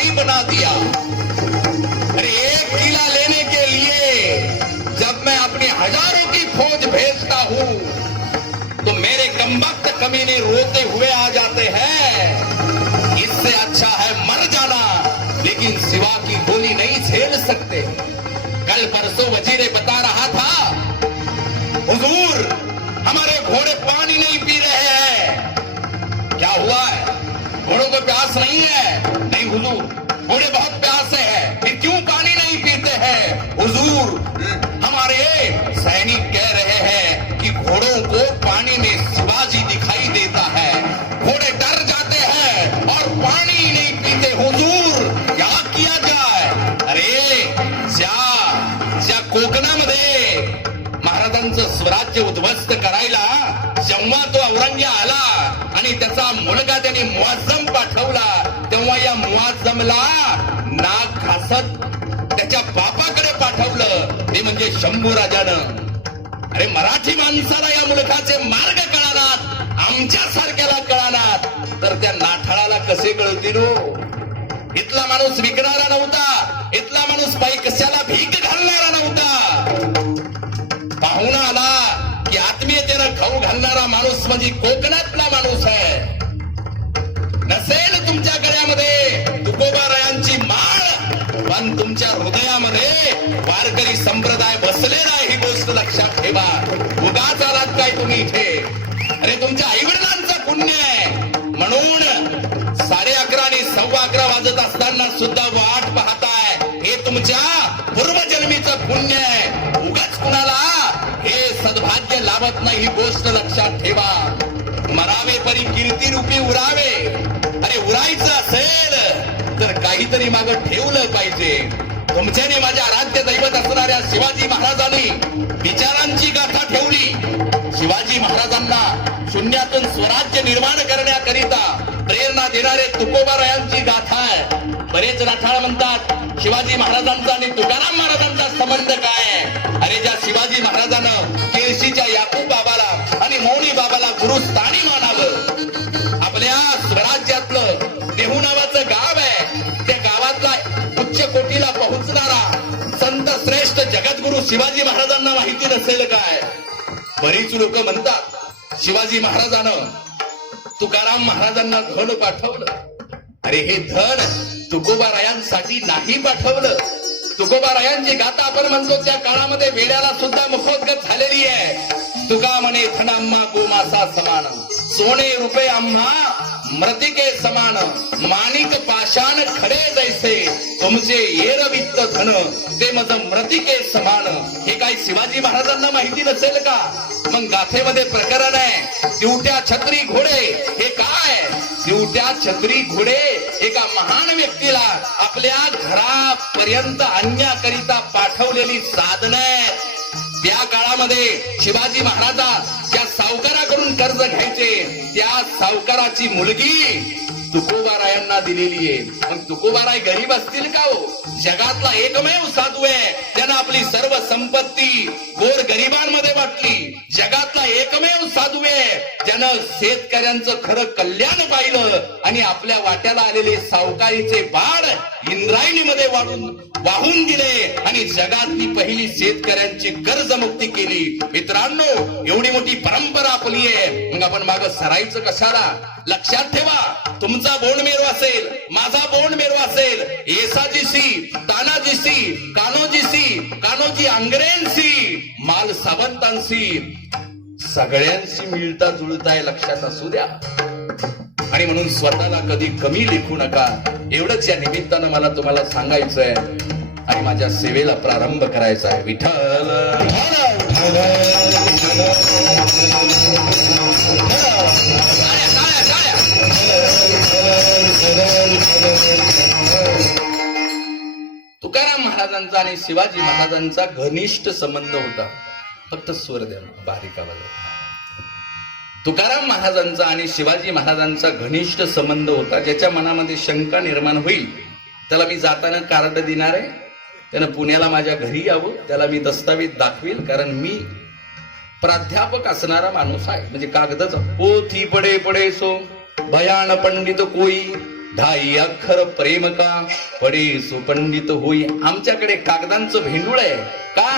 कसाई बना दिया। अरे 1 किला लेने के लिए जब मैं अपनी हजारों की फौज भेजता हूं तो मेरे कमबख्त कमीने रोते हुए आ जाते हैं। इससे अच्छा है मर जाना, लेकिन सिवा की गोली नहीं झेल सकते। कल परसों वजीरे बता रहा था, हुजूर हमारे घोड़े पानी नहीं पी रहे हैं। क्या हुआ है? घोड़ों को प्यास नहीं है? नहीं हुजूर, घोड़े बहुत प्यासे हैं। फिर क्यों पानी नहीं पीते हैं? हुजूर हमारे सैनिक कह रहे हैं कि घोड़ों को पानी में शिवाजी दिखाई देता है, घोड़े डर जाते हैं और पानी नहीं पीते। हुजूर क्या किया जाए? अरे ज्या कोकणामध्ये महाराजांचं स्वराज्य उद्ध्वस्त करायला जेव्हा तो औरंग्य आला आणि त्याचा मुलगा त्यांनी मुआझ्झम पाठवला, तेव्हा या मुआझ्झमला नाक घासत त्याच्या बापाकडे पाठवलं, ते म्हणजे शंभू राजानं. अरे मराठी माणसाला या मुलखाचे मार्ग कळानात, आमच्या सारख्याला कळानात, तर त्या नाठाळाला कसे कळतील हो? इथला माणूस विकणारा नव्हता, इथला माणूस बाई कशाला भीक घालणारा नव्हता. पाहुणा आला की आत्मीयतेनं खाऊ घालणारा माणूस म्हणजे कोकणातला माणूस आहे. नसेल तुमच्या गळ्यामध्ये तुकोबारायांची माळ, पण तुमच्या हृदयामध्ये वारकरी संप्रदाय बसलेला आहे, ही गोष्ट लक्षात ठेवा. उगाच आलात काय तुम्ही इथे? अरे तुमच्या आईवडिलांचं पुण्य आहे म्हणून 11:30 आणि 11:15 वाजत असताना सुद्धा वाट पाहताय, हे तुमच्या पूर्वजन्मीचं पुण्य आहे. उगाच कुणाला हे सद्भाग्य लाभत नाही, ही गोष्ट लक्षात ठेवा. मरावे परी कीर्ती रूपी उरावे. अरे उरायचं असेल तर काहीतरी मागं ठेवलं पाहिजे. तुमच्याने माझ्या आराध्य दैवत असणाऱ्या शिवाजी महाराजांनी विचारांची गाथा ठेवली. शिवाजी महाराजांना शून्यातून स्वराज्य निर्माण करण्याकरिता प्रेरणा देणारे तुकोबारायांची गाथा आहे. बरेच राठाळ म्हणतात शिवाजी महाराजांचा आणि तुकाराम महाराजांचा संबंध काय आहे? अरे ज्या शिवाजी महाराजानं केळशीच्या याकूब बाबाला आणि मौनी बाबाला गुरुस्थानी मानावं, आपल्या स्वराज्यातलं देहू नावाचं गाव आहे, त्या गावातला उच्च कोटीला पोहोचणारा संत श्रेष्ठ जगद्गुरु शिवाजी महाराजांना माहिती नसेल काय? बरीच लोक म्हणतात शिवाजी महाराजानं तुकाराम महाराजांना धन पाठवलं. अरे हे धन तुकोबारायांसाठी नाही पाठवलं. तुकोबारायांची गाथा आपण म्हणतो त्या काळामध्ये वेड्याला सुद्धा मुखोद्गत झालेली आहे. तुका म्हणे धन आम्हा गोमासा समान, सोने रुपये आम्हा मृतिके समान, माणिक पाषाण खडे जैसे, तुमचे येरवित्त धन ते मज मृतिके समान. हे काय शिवाजी महाराजांना माहिती नसेल का? मग गाथेमध्ये प्रकरण आहे दिवट्या छत्री घोडे. हे काय? दिवट्या छत्री घोडे एका महान व्यक्तीला आपल्या घरापर्यंत आणण्याकरिता पाठवलेली साधनं आहेत. त्या काळामध्ये शिवाजी महाराजा ज्या सावकाराकडून कर्ज घ्यायचे, त्या सावकाराची मुलगी तुकोबारायांना दिलेली आहे. मग तुकोबाराय गरीब असतील का हो? जगातला एकमेव साधू आहे त्यानं आपली सर्व संपत्ती गोर गरिबांमध्ये वाटली. जगातला एकमेव साधू आहे ज्यानं शेतकऱ्यांचं खरं कल्याण पाहिलं आणि आपल्या वाट्याला आलेले सावकारीचे बाळ इंद्रायणीमध्ये वाहून दिले आणि जगातली पहिली शेतकऱ्यांची कर्जमुक्ती केली. मित्रांनो, एवढी मोठी परंपरा आपली आहे, मग आपण मागं सरायचं कशाला? लक्षात ठेवा, तुमचा बोंडमेरू असेल, माझा बोंडमेरू असेल, येसाजीशी, तानाजीशी, कानोजी अंग्रेंशी, माल सावंतांशी, सगळ्यांशी मिळता जुळताय, लक्षात असू द्या. आणि म्हणून स्वतःला कधी कमी लेखू नका, एवढंच या निमित्तानं मला तुम्हाला सांगायचंय आणि माझ्या सेवेला प्रारंभ करायचा आहे. विठ्ठल तुकाराम महाराजांचा आणि शिवाजी महाराजांचा घनिष्ठ संबंध होता. फक्त स्वर द्या बारीक आवाजात. तुकाराम महाराजांचा आणि शिवाजी महाराजांचा घनिष्ठ संबंध होता. ज्याच्या मनामध्ये शंका निर्माण होईल त्याला मी जाताना कार्ड देणार आहे, त्यानं पुण्याला माझ्या घरी यावं, त्याला मी दस्तावेज दाखवेल. कारण मी प्राध्यापक असणारा माणूस आहे, म्हणजे कागदच पोथी पडे पडे सो भयान पंडित कोई ढाई अक्षर प्रेम का पडे सुपंडित होई. आमच्याकडे कागदांचं भेंडूळ आहे. का?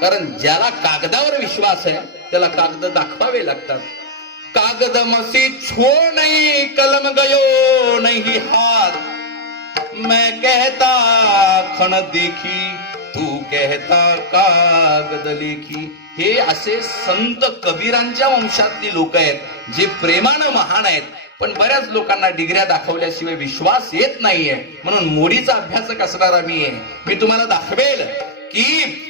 कारण ज्याला कागदावर विश्वास आहे त्याला कागद दाखवावे लागतात. कागद मसी छो नहीं कलम गयो नहीं हाथ, मैं कहता खण देखी तू कहता कागद लेखी. हे असे संत कबीरांच्या वंशातली लोक आहेत जे प्रेमानं महान आहेत. पण बऱ्याच लोकांना डिग्र्या दाखवल्याशिवाय विश्वास येत नाहीये. म्हणून मोडीचा अभ्यासक असणारा मी आहे. मी तुम्हाला दाखवेल की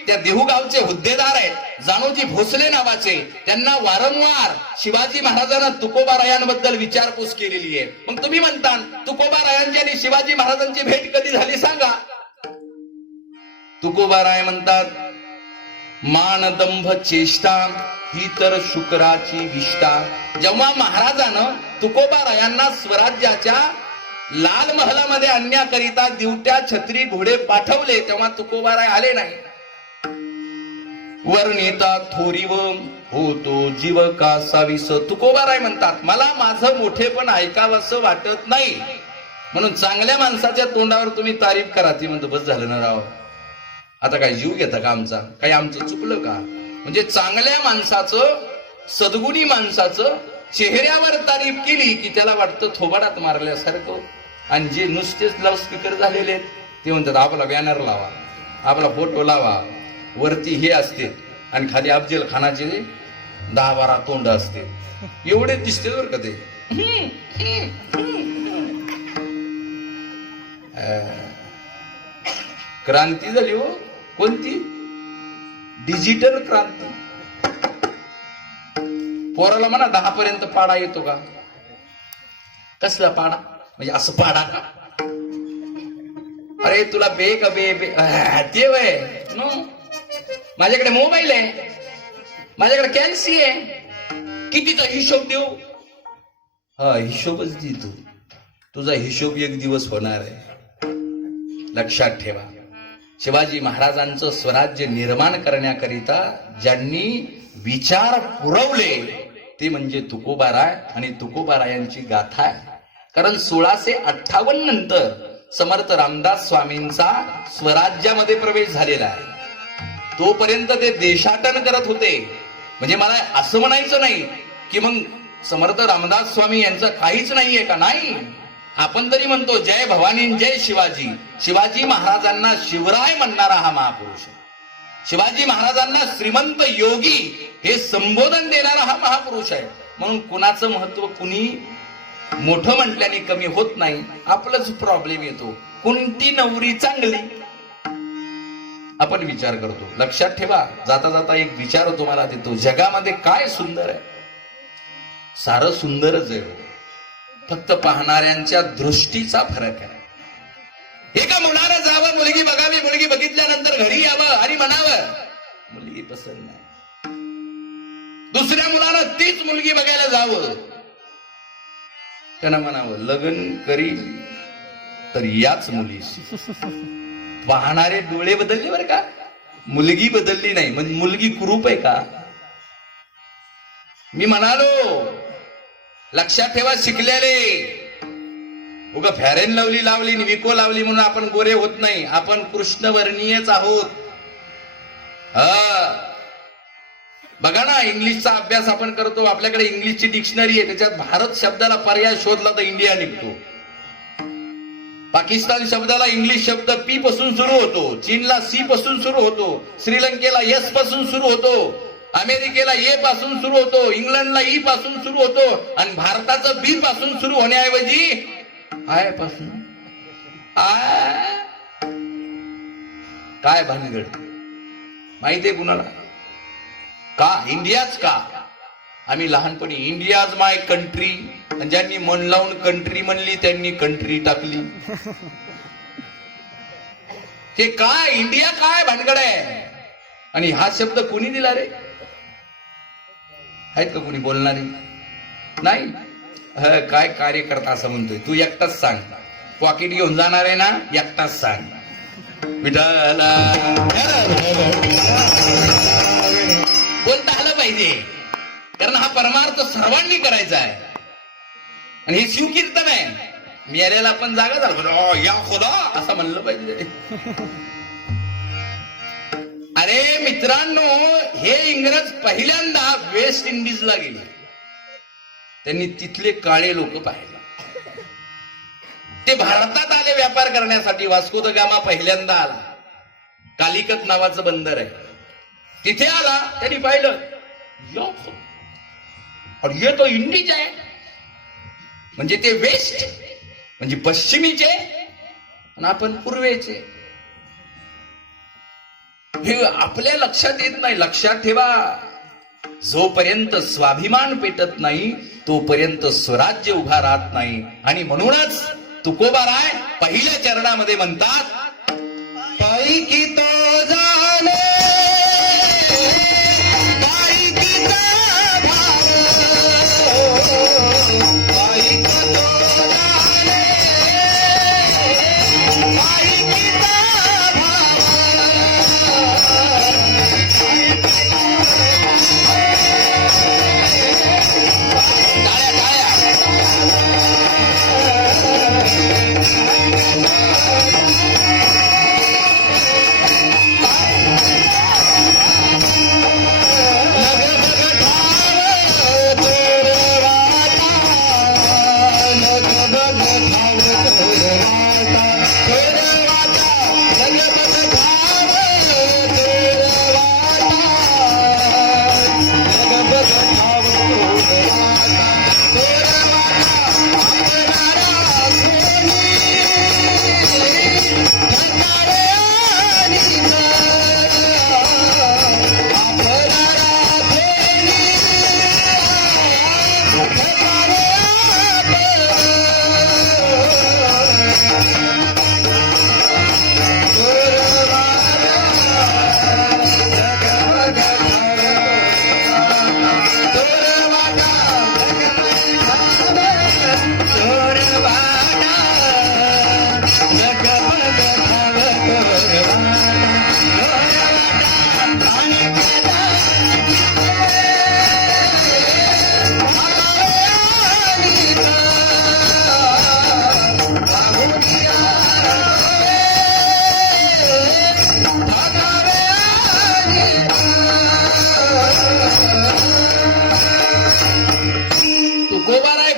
त्या देहूगावचे हुद्देदार आहेत जानोजी भोसले नावाचे. त्यांना वारंवार शिवाजी महाराजांना तुकोबारायांबद्दल विचारपूस केलेली आहे. मग तुम्ही म्हणता तुकोबारायांची आणि शिवाजी महाराजांची भेट कधी झाली सांगा. तुकोबाराय म्हणतात, मानदंभ चेष्टा ही तर शुक्राची विष्ठा. जेव्हा महाराजानं तुकोबारायांना स्वराज्याच्या लाल महलामध्ये आणण्याकरिता दिवट्या छत्री घोडे पाठवले तेव्हा तुकोबाराय आले नाही. वर्णिता थोरीव होतो जीव का साविस. तुकोबाराय म्हणतात, मला माझं मोठेपण ऐकावंसं वाटत नाही. म्हणून चांगल्या माणसाच्या तोंडावर तुम्ही तारीफ करा. ती म्हणतो बस झालं ना राव, आता काय जीव घेता का आमचा? काही आमचं चुकलं का? म्हणजे चांगल्या माणसाचं, सद्गुणी माणसाचं चेहऱ्यावर तारीफ केली की त्याला वाटतं थोबाडात मारल्यासारखं. आणि जे नुसतेच लाऊड स्पीकर झालेले आहेत ते म्हणतात आपला बॅनर लावा, आपला फोटो लावा. वरती हे असते आणि खाली अफजल खानाचे 10-12 तोंड असते. एवढे दिसते बरं का ते. क्रांती झाली हो. कोणती? डिजिटल क्रांती. पोराला म्हणा 10 पर्यंत पाडा येतो का? कसला पाडा? म्हणजे असं पाडा का? अरे तुला बे का बे बे ते वय नो. माझ्याकडे मोबाईल आहे, माझ्याकडे कॅन्सी आहे. कितीचा हिशोब देऊ? हा हिशोबच दे तू. तुझा हिशोब एक दिवस होणार आहे. लक्षात ठेवा, शिवाजी महाराजांचं स्वराज्य निर्माण करण्याकरिता ज्यांनी विचार पुरवले ते म्हणजे तुकोबाराय आणि तुकोबारायांची गाथा आहे. कारण 1658 नंतर समर्थ रामदास स्वामींचा स्वराज्यामध्ये प्रवेश झालेला आहे. तोपर्यंत ते देशाटन करत होते. म्हणजे मला असं म्हणायचं नाही की मग समर्थ रामदास स्वामी यांचं काहीच नाहीये का? नाही. आपण तरी म्हणतो जय भवानी जय शिवाजी. शिवाजी महाराजांना शिवराय म्हणणारा हा महापुरुष आहे. शिवाजी महाराजांना श्रीमंत योगी हे संबोधन देणारा हा महापुरुष आहे. म्हणून कुणाचं महत्व कुणी मोठं म्हटल्याने कमी होत नाही. आपलंच प्रॉब्लेम येतो. कोणती नवरी चांगली आपण विचार करतो. लक्षात ठेवा, जाता जाता एक विचार तुम्हाला देतो. जगामध्ये काय सुंदर आहे? सारं सुंदरच आहे, फक्त पाहणाऱ्यांच्या दृष्टीचा फरक आहे. एका मुलानं जावं, मुलगी बघावी, मुलगी बघितल्यानंतर घरी यावं आणि म्हणावं मुलगी पसंत नाही. दुसऱ्या मुलानं तीच मुलगी बघायला जावं, त्यानं म्हणावं लग्न करील तर याच मुलीशी. पाहणारे डोळे बदलले बरं का, मुलगी बदलली नाही. म्हणजे मुलगी कुरूप आहे का? मी म्हणालो लक्षात ठेवा, शिकलेले उगा फॅरेन लवली लावली विको लावली म्हणून आपण गोरे होत नाही. आपण कृष्णवर्णीयच आहोत. बघा ना, इंग्लिशचा अभ्यास आपण करतो. आपल्याकडे इंग्लिशची डिक्शनरी आहे, त्याच्यात भारत शब्दाला पर्याय शोधला तर इंडिया निघतो. पाकिस्तान शब्दाला इंग्लिश शब्द पी पासून सुरू होतो, चीनला सी पासून सुरू होतो, श्रीलंकेला एस पासून सुरू होतो, अमेरिकेला ए पासून सुरू होतो, इंग्लंडला ई पासून सुरू होतो आणि भारताचं बी पासून सुरू होण्याऐवजी आय पासून. काय भानगड माहितीये कुणाला? का इंडियाच का? आम्ही लहानपणी इंडियाज माय कंट्री, आणि ज्यांनी मन लावून कंट्री म्हणली त्यांनी कंट्री टाकली. हे काय इंडिया काय भानगड आहे? आणि हा शब्द कोणी दिला रे? आहेत का कोणी बोलणारे? नाही. काय कार्यकर्ता असं म्हणतोय? तू एकटाच सांग. पॉकेट घेऊन जाणार आहे ना, एकटाच सांग. विठाला बोलता आलं पाहिजे, कारण हा परमार्थ सर्वांनी करायचा आहे. आणि हे शिवकीर्तन आहे. मेल्याला पण जागा झाला या खोदा असं म्हणलं पाहिजे. अरे मित्रांनो, हे इंग्रज पहिल्यांदा वेस्ट इंडिजला गेले. त्यांनी तिथले काळे लोक पाहिले. ते भारतात आले व्यापार करण्यासाठी. वास्को द गामा पहिल्यांदा आला. कालिकत नावाचं बंदर आहे, तिथे आला. त्यांनी पाहिलं और ये तो इंडीज आहे, म्हणजे ते वेस्ट म्हणजे पश्चिमीचे आणि आपण पूर्वेचे. हे आपल्या लक्षात येत नाही. लक्षात ठेवा, जोपर्यंत स्वाभिमान पेटत नाही तोपर्यंत स्वराज्य उभा राहत नाही. आणि म्हणूनच तुकोबाराय पहिल्या चरणामध्ये म्हणतात, पैकी तो जाणे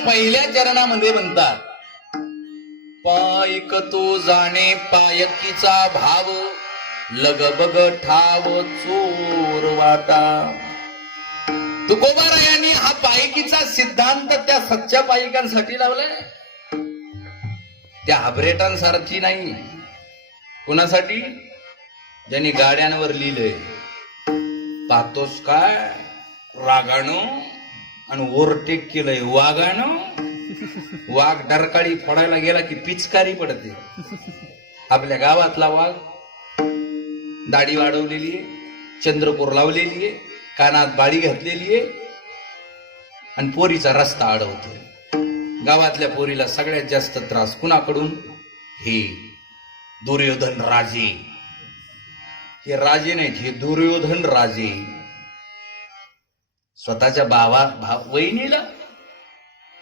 पहिल्या चरणामध्ये म्हणतात, पायक तो जाणे पायकीचा भाव, लगबग ठाव चोर वाटा. तुकोबारायांनी हा पायकीचा सिद्धांत त्या सच्च्या पायिकांसाठी लावलाय, त्या हाबरेटांसारखी नाही. कुणासाठी? ज्यांनी गाड्यांवर लिहिलंय, पाहतोस काय रागानं आणि ओव्हरटेक केलंय वाघानं. वाघ डरकाळी फोडायला गेला की पिचकारी पडते. आपल्या गावातला वाघ, दाढी वाढवलेली आहे, चंद्रकोर लावलेली आहे, कानात बाळी घातलेली आहे आणि पोरीचा रस्ता अडवतोय. गावातल्या पोरीला सगळ्यात जास्त त्रास कुणाकडून? हे दुर्योधन राजे. हे राजे नाहीत, हे दुर्योधन राजे. स्वतःच्या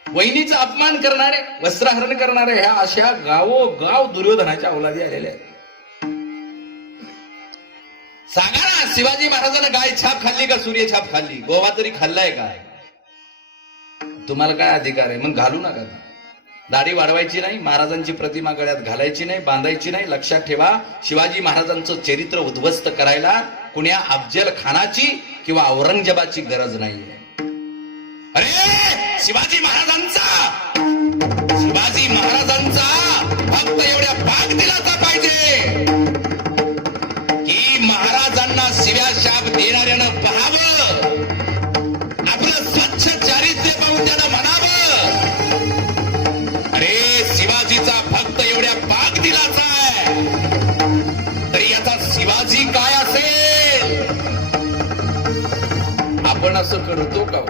वहिनीचा अपमान करणारे, वस्त्रहरण करणारे, ह्या अशा गावोगाव दुर्योधनाच्या अवलादी आलेल्या आहेत. सांगा ना, शिवाजी महाराजांना गाय छाप खाल्ली का सूर्य छाप खाल्ली? गोवा तरी खाल्लाय काय? तुम्हाला काय अधिकार आहे? मग घालू नका. दाढी वाढवायची नाही, महाराजांची प्रतिमा गळ्यात घालायची नाही, बांधायची नाही. लक्षात ठेवा, शिवाजी महाराजांचं चरित्र उद्ध्वस्त करायला कुण्या अफजल खानाची किंवा औरंगजेबाची गरज नाहीये. अरे शिवाजी महाराजांचा फक्त एवढ्या भाग दिलाचा पाहिजे की महाराजांना शिव्या शाप देणाऱ्यानं पाहावं, आपलं स्वच्छ चारित्र्य पाहून त्यानं म्हणावं, अरे शिवाजीचा फक्त एवढ्या भाग दिलाचा आहे, तरी याचा शिवाजी काय असेल? आपण असं करतो का?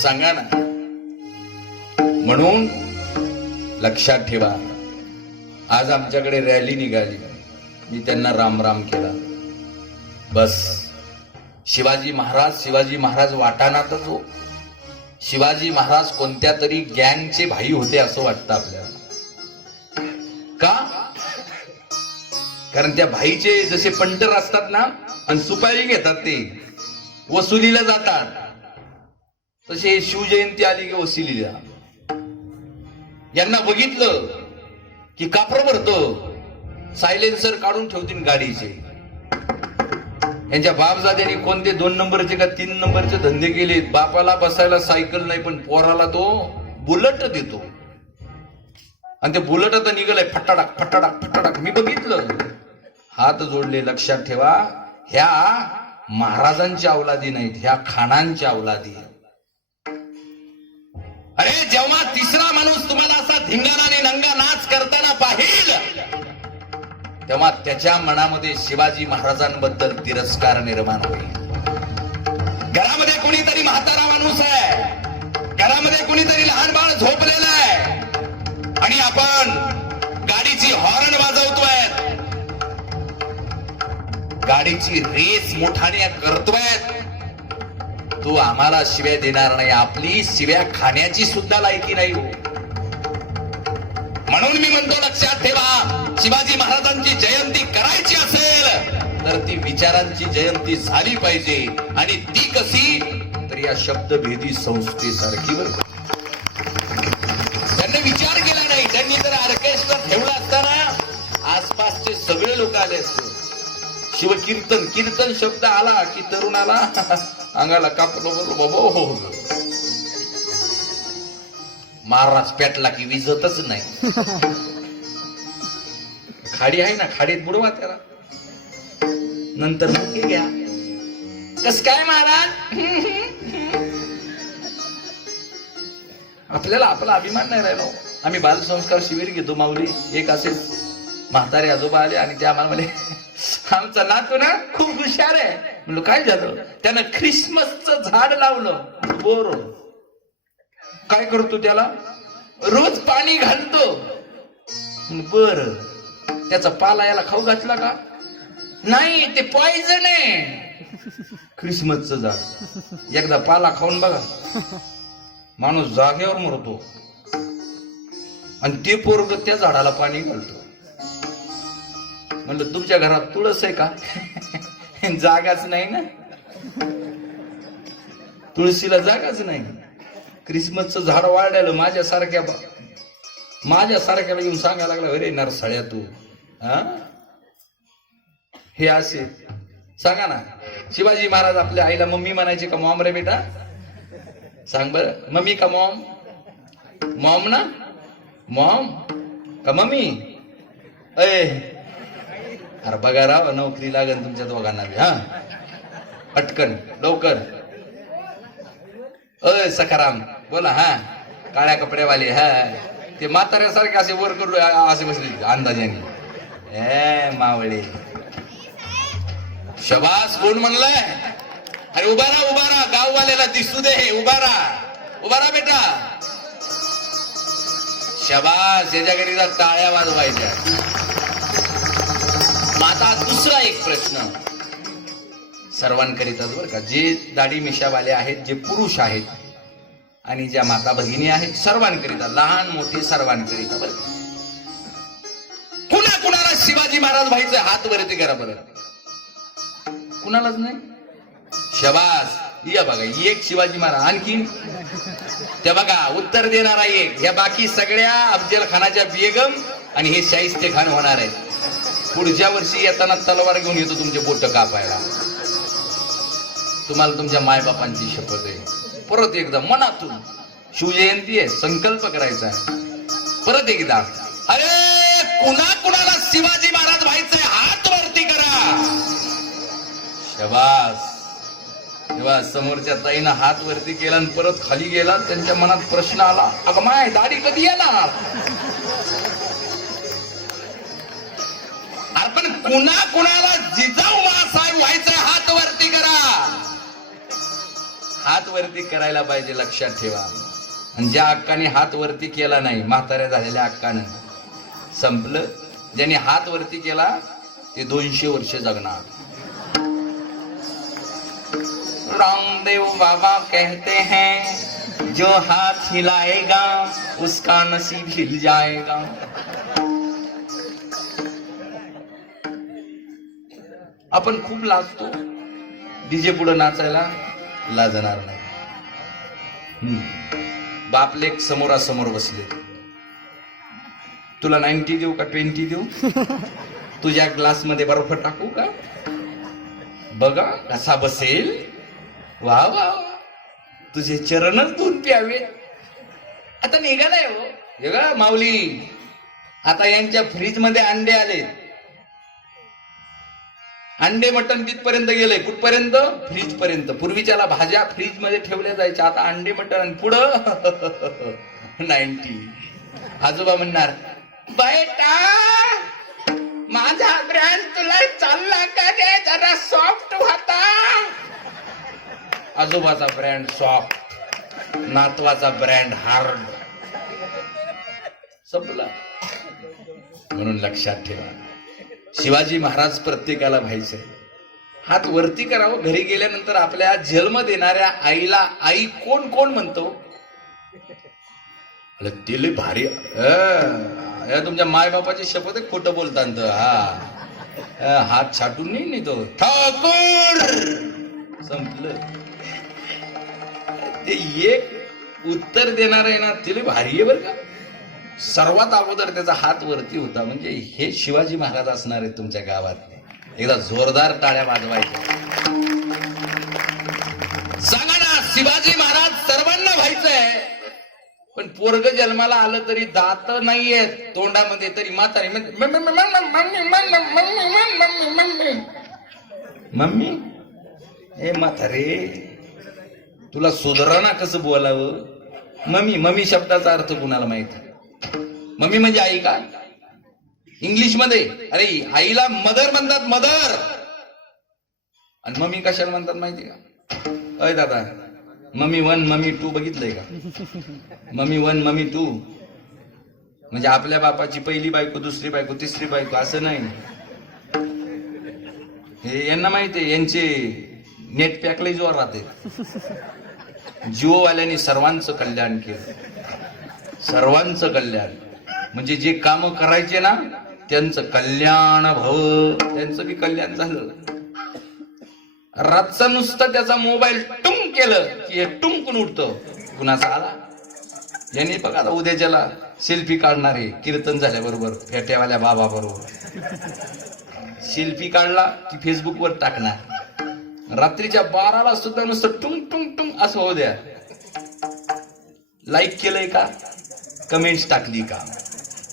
सांगा ना. म्हणून लक्षात ठेवा, आज आमच्याकडे रॅली निघाली, मी त्यांना राम राम केला. बस शिवाजी महाराज वाटाणातच हो. शिवाजी महाराज कोणत्या तरी गँगचे भाई होते असं वाटतं आपल्याला. का? कारण त्या भाईचे जसे पंटर असतात ना आणि सुपारी घेतात ते वसुलीला जातात, तसे शिवजयंती आली की वसुलीला यांना बघितलं की कापर भरतो, सायलेन्सर काढून ठेवतील गाडीचे. यांच्या बापजाद्यांनी कोणते 2 नंबरचे का 3 नंबरचे धंदे केले. बापाला बसायला सायकल नाही पण पोराला तो बुलट देतो आणि ते बुलट आता निघालंय फटाडाक फटाडाक फटाडाक. मी बघितलं. हात जोडले, लक्षात ठेवा, ह्या महाराजांच्या अवलादी नाहीत, ह्या खानांच्या अवलादी. अरे जेव्हा तिसरा माणूस तुम्हाला असा धिंगाणाने नंगा नाच करताना पाहिल, तेव्हा त्याच्या मनामध्ये शिवाजी महाराजांबद्दल तिरस्कार निर्माण होईल. घरामध्ये कोणीतरी म्हातारा माणूस आहे, घरामध्ये कोणीतरी लहान बाळ झोपलेलं आहे आणि आपण गाडीची हॉर्न वाजवतोय, गाडीची रेस मोठाने करतोय. तू आम्हाला शिव्या देणार नाही, आपली शिव्या खाण्याची सुद्धा लायकी नाही हो. म्हणून मी म्हणतो लक्षात ठेवा, शिवाजी महाराजांची जयंती करायची असेल तर ती विचारांची जयंती झाली पाहिजे. आणि ती कशी? तर या शब्दभेदी संस्थेसारखी. बरोबर, त्यांनी विचार केला नाही. त्यांनी जर ऑर्केस्ट्रा ठेवला असताना आसपासचे सगळे लोक आले असते. शिवकीर्तन कीर्तन शब्द आला की तरुणाला अंगाला कापलो बाबा. महाराज पेटला की विजतच नाही. खाडी आहे ना, खाडीत बुडवा त्याला, नंतर नक्की घ्या. कस काय महाराज? आपल्याला आपला अभिमान नाही राहिलो. आम्ही बालसंस्कार शिबिर घेतो माऊली. एक असेच म्हातारे आजोबा आले आणि ते आम्हाला म्हणे, आमचा नातू ना खूप हुशार आहे. म्हणलो काय झालं? त्यानं ख्रिसमसचं झाड लावलं. बोर. काय करतो त्याला? रोज पाणी घालतो. बर, त्याचा पाला याला खाऊ घातला का? नाही, ते पॉइझन आहे. ख्रिसमसचं झाड एकदा पाला खाऊन बघा, माणूस जागेवर मरतो. आणि ते पोरग त्या झाडाला पाणी घालतो. म्हणलं तुमच्या घरात तुळस आहे का? जागाच नाही ना, तुळशीला जागाच नाही. ख्रिसमसचं झाड वाढलं. माझ्यासारख्याला येऊन सांगायला लागला, अरे नरसाळ्या तू हे असे सांगा ना. शिवाजी महाराज आपल्या आईला मम्मी म्हणायचे का मॉम रे बेटा? सांग बर, मम्मी का मॉम? मॉम ना, मॉम का मम्मी? अरे बघा राव, नोकरी लागेल तुमच्या दोघांना बी. हा, पटकन लवकर. सखाराम बोला. हा, काळ्या कपड्यावाले. हा, ते म्हाताऱ्यासारखे असे वर करू असे बसले अंदाजाने. मावळे शबास. कोण म्हणलंय? अरे उभा राहा, गाववाल्याला दिसू दे. उभा राहा बेटा. शबास. याच्याकरिता टाळ्या वाजवायच्या. आता दुसरा एक प्रश्न सर्वांकरिताच बरं का, जे दाढी मिशावाले आहेत, जे पुरुष आहेत आणि ज्या माता भगिनी आहेत, सर्वांकरिता, लहान मोठे सर्वांकरिता बरं. कुणाला शिवाजी महाराज व्हायचं? हात वरती करा बरं. कुणालाच नाही? शबास. या बघा, एक शिवाजी महाराज. आणखी त्या बघा उत्तर देणारा एक. ह्या बाकी सगळ्या अफजल खानाच्या बेगम आणि हे शाहिस्ते खान होणार आहेत. पुढच्या वर्षी येताना तलवार घेऊन येतो तुमचे बोट कापायला. तुम्हाला तुमच्या मायबापांची शपथ आहे. परत एकदा मनातून शिवजयंती आहे, संकल्प करायचा आहे. परत एकदा, अरे कुणाला शिवाजी महाराज व्हायचंय? हात वरती करा. शबास. तेव्हा समोरच्या ताईनं हात वरती केला आणि परत खाली गेला. त्यांच्या मनात प्रश्न आला, अगं माय दाढी कधी येणार? आपण कुणाला जिजाऊ साहेब व्हायचंय? हात वरती करा. हात वरती करायला पाहिजे, लक्षात ठेवा. आणि ज्या अक्काने हात वरती केला नाही, म्हाताऱ्या झालेल्या अक्कानं, संपलं. ज्याने हात वरती केला ते 200 वर्ष जगणार. रामदेव बाबा कहते हैं जो हाथ हिलाएगा उसका नसीब हिल जाएगा. आपण खूप लाजतो, डीजे पुढे नाचायला लाजणार नाही. बापलेक समोरासमोर बसले, तुला 90 देऊ का 20 देऊ, तुझ्या ग्लास मध्ये बर्फ टाकू का, बघा कसा बसेल, वा वा, तुझे चरणच धुवून प्यावे. आता निघालाय हो, हे गा माऊली, आता यांच्या फ्रीज मध्ये अंडे आले, अंडे मटण तिथपर्यंत गेले, कुठपर्यंत, फ्रीज पर्यंत. पूर्वीच्याला भाज्या फ्रीज मध्ये ठेवल्या जायच्या, आता अंडे मटण पुढं 90. आजोबा म्हणणार, बेटा माझा ब्रँड तुला चालला का रे, जरा सॉफ्ट होता. आजोबाचा ब्रँड सॉफ्ट, नातवाचा ब्रँड हार्ड. संपला. म्हणून लक्षात ठेवा, शिवाजी महाराज प्रत्येकाला व्हायचंय. हात वरती करावं. घरी गेल्यानंतर आपल्या जन्म देणाऱ्या आईला आई कोण कोण म्हणतो, ते लय भारी, तुमच्या मायबापाची शपथ आहे, खोटं बोलताना. हा हात छाटून नाही तो ठाकूर. संपलं. ते एक उत्तर देणार आहे ना, ते लय भारी आहे बरं का. सर्वात अगोदर त्याचा हात वरती होता, म्हणजे हे शिवाजी महाराज असणार आहेत तुमच्या गावात. एकदा जोरदार टाळ्या वाजवायच्या. सांगा ना, शिवाजी महाराज सर्वांना व्हायचंय, पण पोरग जन्माला आलं तरी दात नाहीयेत तोंडामध्ये, तरी म्हातारी मम्मी. हे म्हातारे, तुला सुधारणा कसं बोलावं. मम्मी, मम्मी शब्दाचा अर्थ कुणाला माहिती. मम्मी म्हणजे आई का इंग्लिश मध्ये. अरे आईला मदर म्हणतात, मदर. आणि मम्मी कशाला म्हणतात माहिती का. अय दादा, मम्मी 1 मम्मी 2 बघितलंय का. मम्मी 1 मम्मी 2 म्हणजे आपल्या बापाची पहिली बायको, दुसरी बायको, तिसरी बायको असं नाही. हे यांना माहितीये, यांचे नेट पॅक लय जोर राहते. जिओवाल्यांनी सर्वांचं कल्याण केलं, सर्वांचं कल्याण. म्हणजे जे काम करायचे ना त्यांचं कल्याण भव, त्यांचं बी कल्याण झालं. रातचा नुसतं त्याचा मोबाईल टुंग केलं की टुंकून उठतो. कुणाचा आला, यांनी बघा आता उद्याच्याला सेल्फी काढणारे, कीर्तन झाल्याबरोबर फेट्यावाल्या बाबा बरोबर सेल्फी काढला की फेसबुकवर टाकणार. रात्रीच्या 12ला सुद्धा नुसतं टुंग टुंग टुंग असं होऊ द्या. लाईक केलंय का, कमेंट्स टाकली का.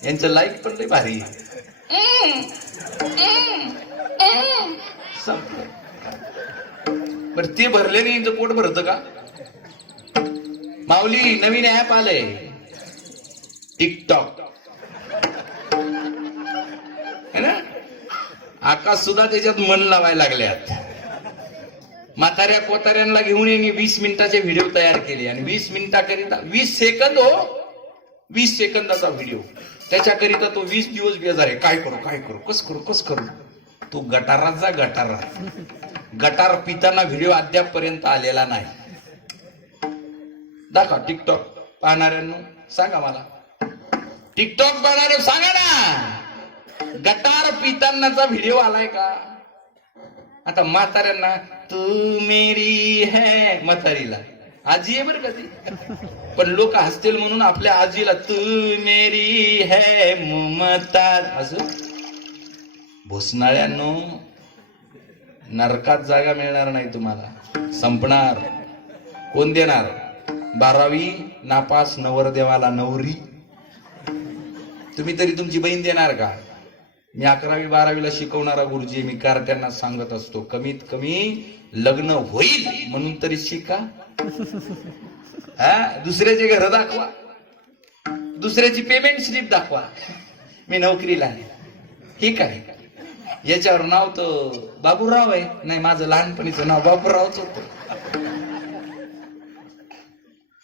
यांचं लाईक पण लय भारी. बर ते भरले नाही, यांचं पोट भरतं का. माऊली, नवीन ऍप आलंय टिकटॉक, है ना. आकाश सुद्धा त्याच्यात मन लावायला लागल्यात. म्हाताऱ्या कोताऱ्यांना घेऊन यांनी 20 मिनिटाचे व्हिडिओ तयार केले, आणि 20 मिनिटाकरिता 20 सेकंद हो, 20 सेकंदाचा व्हिडिओ. त्याच्याकरिता तो 20 दिवस बेजार आहे. काय करू, काय करू, कस करू, कस करू. तो गटाराचा गटारा. गटार पिताना व्हिडिओ अद्याप पर्यंत आलेला नाही. दाखवा टिकटॉक पाहणाऱ्यांना, सांगा मला. टिकटॉक पाहणारे सांगा ना, गटार पितानाचा व्हिडिओ आलाय का. आता म्हाताऱ्यांना तू मेरी है, म्हातारीला आजी आहे बरं का ती, पण लोक हसतील म्हणून आपल्या आजीला तू मेरी है ममता असं. भोसनाळ्यांनो, नरकात जागा मिळणार नाही तुम्हाला, संपणार. कोण देणार. 12वी नापास नवरदेवाला नवरी. तुम्ही तरी तुमची बहीण देणार का. मी 11वी 12वीला शिकवणारा गुरुजी, मी कार्ट्यांना सांगत असतो, कमीत कमी लग्न होईल म्हणून तरी शिका. दुसऱ्याचे घर दाखवा, दुसऱ्याची पेमेंट स्लिप दाखवा, मी नोकरीला आहे, ठीक आहे. याच्यावर नाव तर बाबूराव आहे. नाही, माझं लहानपणीचं नाव बाबूरावच होतं.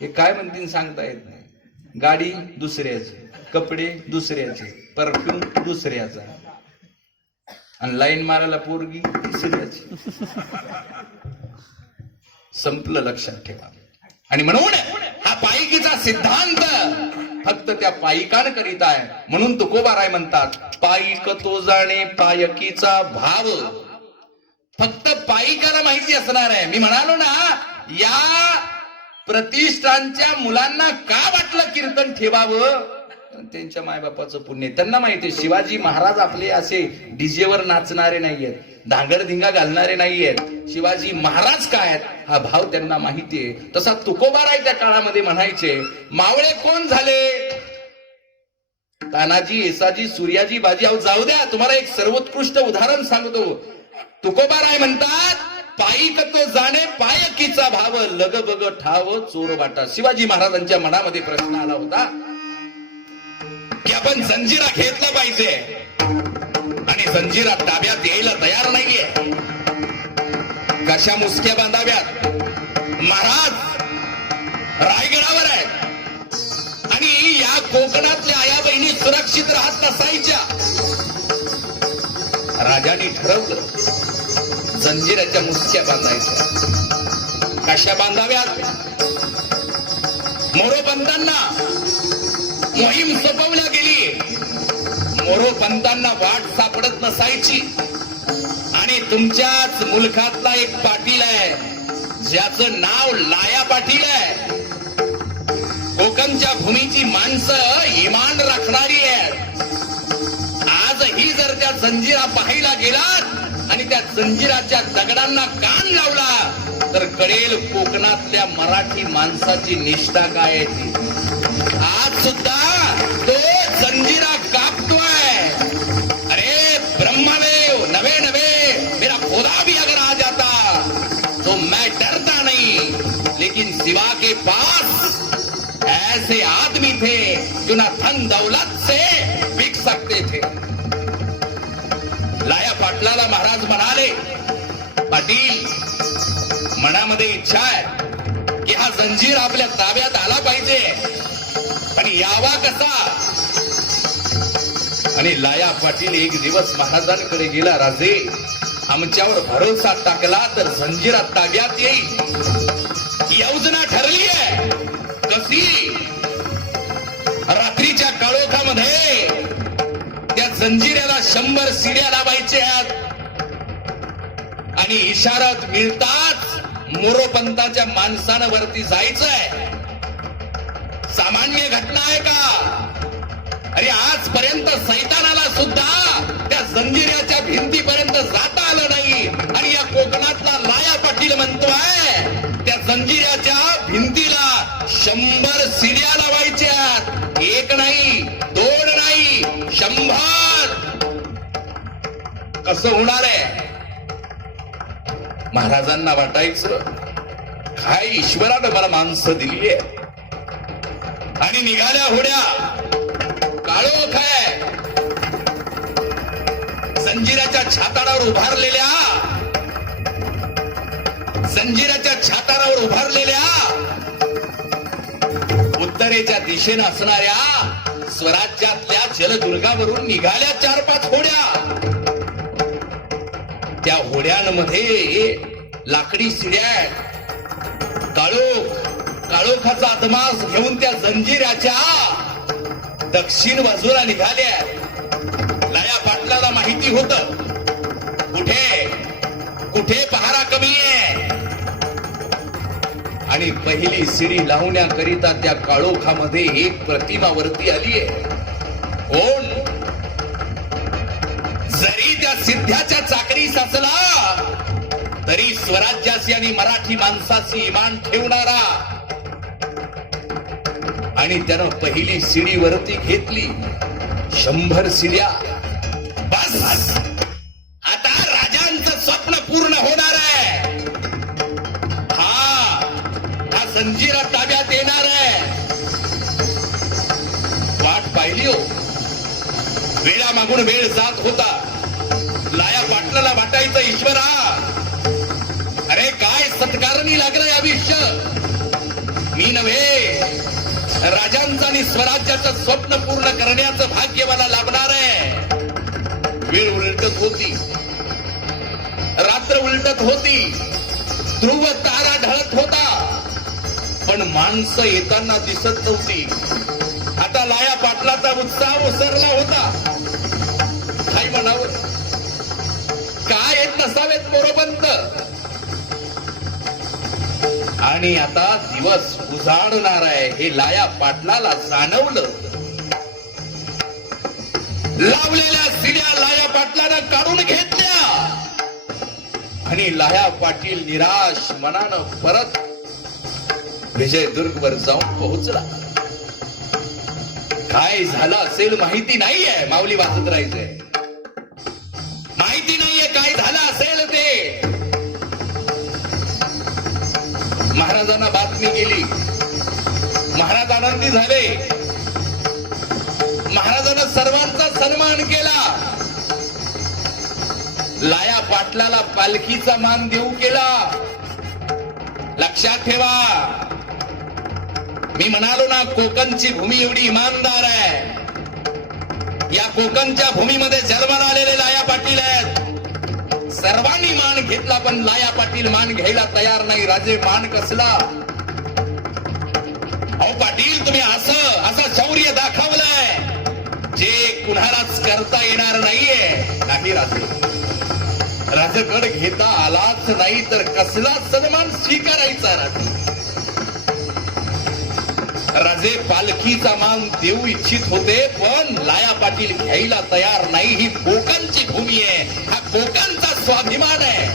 हे काय म्हणतील सांगता येत नाही. गाडी दुसऱ्याची, कपडे दुसऱ्याचे, परफ्यूम दुसऱ्याचा, आणि लाईन मारायला पोरगी तिसऱ्याची. संपलं. लक्षात ठेवा. आणि म्हणून हा पायकीचा सिद्धांत फक्त त्या पायिकांकरिता आहे. म्हणून तुकोबाराय म्हणतात, पायिक तो जाणे पायकीचा भाव, फक्त पायीकाला माहिती असणार आहे. मी म्हणालो ना, या प्रतिष्ठानच्या मुलांना का वाटलं कीर्तन ठेवावं? त्यांच्या मायबापाचं पुण्य. त्यांना माहितीये शिवाजी महाराज आपले असे डीजेवर नाचणारे नाहीयेत, धांगडधिंगा घालणारे नाहीयेत. शिवाजी महाराज काय आहेत हा भाव त्यांना माहितीये. तसा तुकोबाराय त्या काळामध्ये म्हणायचे, मावळे कोण झाले? तानाजी, येसाजी, सूर्याजी, बाजी. अहो जाऊ द्या, तुम्हाला एक सर्वोत्कृष्ट उदाहरण सांगतो. तुकोबाराय म्हणतात, पायीक तो जाणे पायकीचा भाव, लग बग ठाव चोर वाटा. शिवाजी महाराजांच्या मनामध्ये प्रश्न आला होता की आपण जंजिरा घेतला पाहिजे आणि जंजिरा ताब्यात यायला तयार नाहीये. कशा मुसक्या बांधाव्यात? महाराज रायगडावर आहेत आणि या कोकणातल्या आया बहिणी सुरक्षित राहत नसायच्या. राजांनी ठरवलं जंजिराच्या मुसक्या बांधायच्या. कशा बांधाव्यात? मोरोपंतांना मोहीम सोपवल्या गेली. मोरोपंतांना वाट सापडत नसायची आणि तुमच्याच मुलखातला एक पाटील आहे ज्याचं नाव लाया पाटील आहे. कोकणच्या भूमीची माणसं इमान राखणारी आहेत. आजही जर त्या जंजिरा पाहायला गेलात आणि त्या जंजिराच्या दगडांना कान लावला तर कळेल कोकणातल्या मराठी माणसाची निष्ठा काय आहे ती. आज सुद्धा तो जंजिरा कापतोय. अरे ब्रह्मदेव, नवे नवे मेरा खुदा भी अगर आ जाता तो मैं डरता नहीं, लेकिन शिवा के पास ऐसे आदमी थे जो ना धन दौलत से बिक सकते थे. लाया पाटलाला महाराज म्हणाले, पाटील मनामध्ये इच्छा आहे की हा जंजीर आपल्या ताब्यात आला पाहिजे, पण यावा कसा? आणि लाया पाटील एक दिवस महाराजांकडे गेला, राजे आमच्यावर भरोसा टाकला तर जंजिरा ताब्यात येईल. योजना ठरली आहे. कशी? रात्रीच्या काळोखामध्ये त्या जंजिऱ्याला 100 शिड्या लावायच्या आणि इशारात मिळताच मोरोपंताच्या माणसानं वरती जायचंय. सामान्य घटना आहे का? अरे आजपर्यंत सैतानाला सुद्धा त्या जंजिऱ्याच्या भिंतीपर्यंत जाता आलं नाही आणि या कोकणातला लाया पाटील म्हणतोय त्या जंजिऱ्याच्या भिंतीला 100 शिड्या लावायच्यात. एक नाही, 2 नाही, 100. कसं होणार आहे? महाराजांना वाटायचं काय ईश्वरानं मला माणसं दिली आहे. आणि निघाल्या होड्या. काळोख आहे. जंजिराच्या छाताडावर उभारलेल्या उत्तरेच्या दिशेनं असणाऱ्या स्वराज्यातल्या जलदुर्गावरून निघाल्या 4-5 होड्या. त्या होड्यांमध्ये लाकडी शिड्या, काळोखाचा अदमास घेऊन त्या जंजिऱ्याच्या दक्षिण बाजूला निघाल्या. लाया पाटलाला माहिती होत कुठे पहारा कमी आहे आणि पहिली शिडी लावण्याकरिता त्या काळोखामध्ये एक प्रतिमा वरती आली आहे. कोण? जरी त्या सिद्ध्याच्या चाकरीस असला तरी स्वराज्याशी आणि मराठी माणसाशी इमान ठेवणारा. आणि त्यानं पहिली शिडी वरती घेतली. 100 शिड्या. बस आता राजांचं स्वप्न पूर्ण होणार आहे. हा जंजिरा ताब्यात येणार आहे. वाट पाहिली हो. वेळा मागून वेळ जात होता. लाया पाटलाला वाटायचं ईश्वरा, अरे काय सत्कारणी लागलंय आयुष्य. मी नव्हे, राजांचं आणि स्वराज्याचं स्वप्न पूर्ण करण्याचं भाग्य मला लाभणार आहे. वेळ उलटत होती, रात्र उलटत होती, ध्रुव तारा ढळत होता, पण माणसं येताना दिसत नव्हती. आता लाया पाटलाचा उत्साह ओसरला होता. काय म्हणावं? काय येत नसावेत मोरोपंत. आणि आता दिवस उजाडणार आहे हे लाया पाटलाला जाणवलं. लावलेल्या सिड्या लाया पाटलानं काढून घेतल्या आणि लाया पाटील निराश मनानं परत विजयदुर्ग वर जाऊन पोहोचला. काय झालं असेल माहिती नाहीये, माऊली वाचत राहायचंय. माहिती नाहीये काय झालं असेल ते. महाराजांना बातमी गेली. महाराज आनंदी झाले. महाराजांना सर्वांचा सन्मान केला. लाया पाटलाला पालखीचा मान देऊ केला. लक्षात ठेवा, मी म्हणालो ना, कोकणची भूमी एवढी इमानदार आहे. या कोकणच्या भूमीमध्ये जन्माला आलेले लाया पाटील आहेत. सर्वांनी मान घेतला, पण लाया पाटील मान घ्यायला तयार नाही. राजे मान कसला? अहो पाटील, तुम्ही असं शौर्य दाखवलंय जे कुणालाच करता येणार नाहीये. नाही राजे, राजगड घेता आलाच नाही तर कसला सन्मान स्वीकारायचा? राजे पालखीचा मान देऊ इच्छित होते, पण लाया पाटील घ्यायला तयार नाही. ही कोकणची भूमी आहे, हा कोकणचा स्वाभिमान आहे.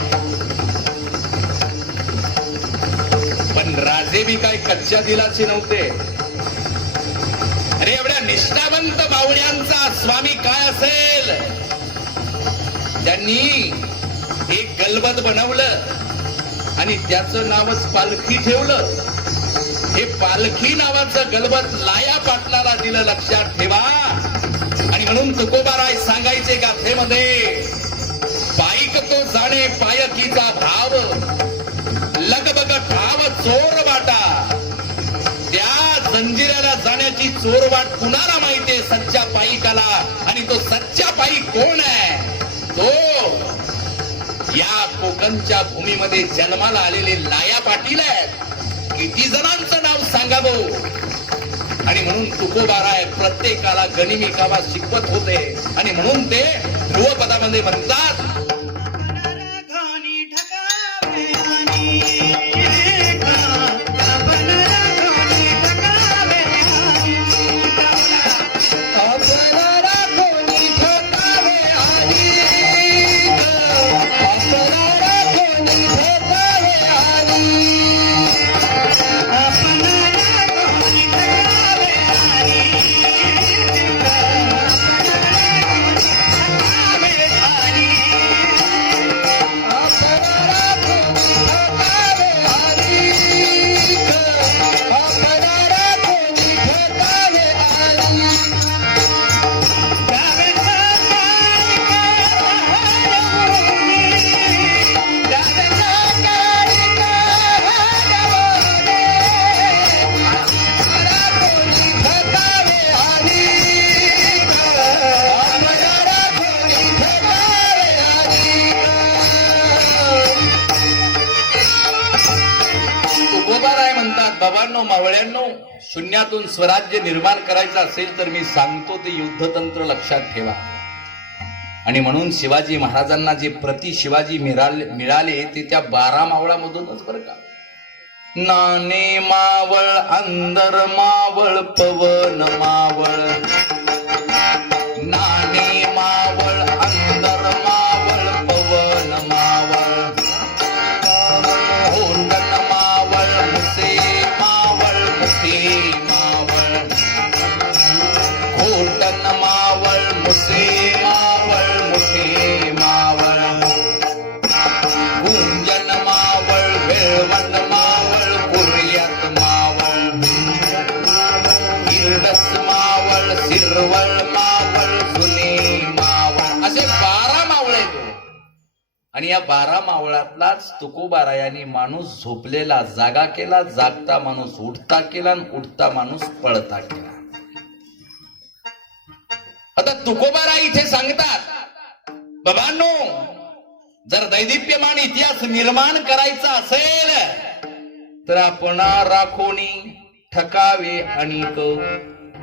पण राजे बी काय कच्च्या दिलाचे नव्हते. अरे एवढ्या निष्ठावंत बावड्यांचा स्वामी काय असेल? त्यांनी एक गलबत बनवलं आणि त्याचं नावच पालखी ठेवलं. हे पालखी नावाचं गलबत लाया पाटलाला दिलं. लक्षात ठेवा. आणि म्हणून तुकोबाराय सांगायचे गाथेमध्ये, पायीक तो जाणे पायकीचा भाव, लगबग ठाव चोर वाटा. त्या जंजिऱ्याला जाण्याची चोरवाट कुणाला माहितीये? सच्चा पायिकाला. आणि तो सच्चा पायिक कोण आहे? तो या कोकणच्या भूमीमध्ये जन्माला आलेले लाया पाटील आहेत. किती जणांचं नाव सांगावं? आणि म्हणून तुकोबाराय प्रत्येकाला गनिमी कावा शिकवत होते. आणि म्हणून ते ध्रुवपदामध्ये म्हणतात, बाबांनो, मावळ्यांनो, शून्यातून स्वराज्य निर्माण करायचं असेल तर मी सांगतो ते युद्धतंत्र लक्षात ठेवा. आणि म्हणून शिवाजी महाराजांना जे प्रति शिवाजी मिळाले ते त्या 12 मावळामधूनच बरं का. नाणे मावळ, अंदर मावळ, पवन मावळ. नाणे मावळ, अंदर मावळ, पवन मावळ. होंडन मावळ, मुसे मावळ, मुठे मावळ. होंडन मावळ, मुसे मावळ, मुठे मावळ. गुंजन मावळ, वेळवण मावळ, कुर्यात मावळ. इरडस मावळ, सिरवळ मावळ, जुने मावळ. असे 12 मावळ आहेत. आणि या 12 मावळातलाच तुकोबारायांनी माणूस झोपलेला जागा केला, जागता माणूस उठता केला आणि उठता माणूस पळता केला. आता तुकोबाराय इथे सांगतात, बाबांनो, जर दैदिप्यमान इतिहास निर्माण करायचा असेल तर आपण राखोनी ठकावे आणि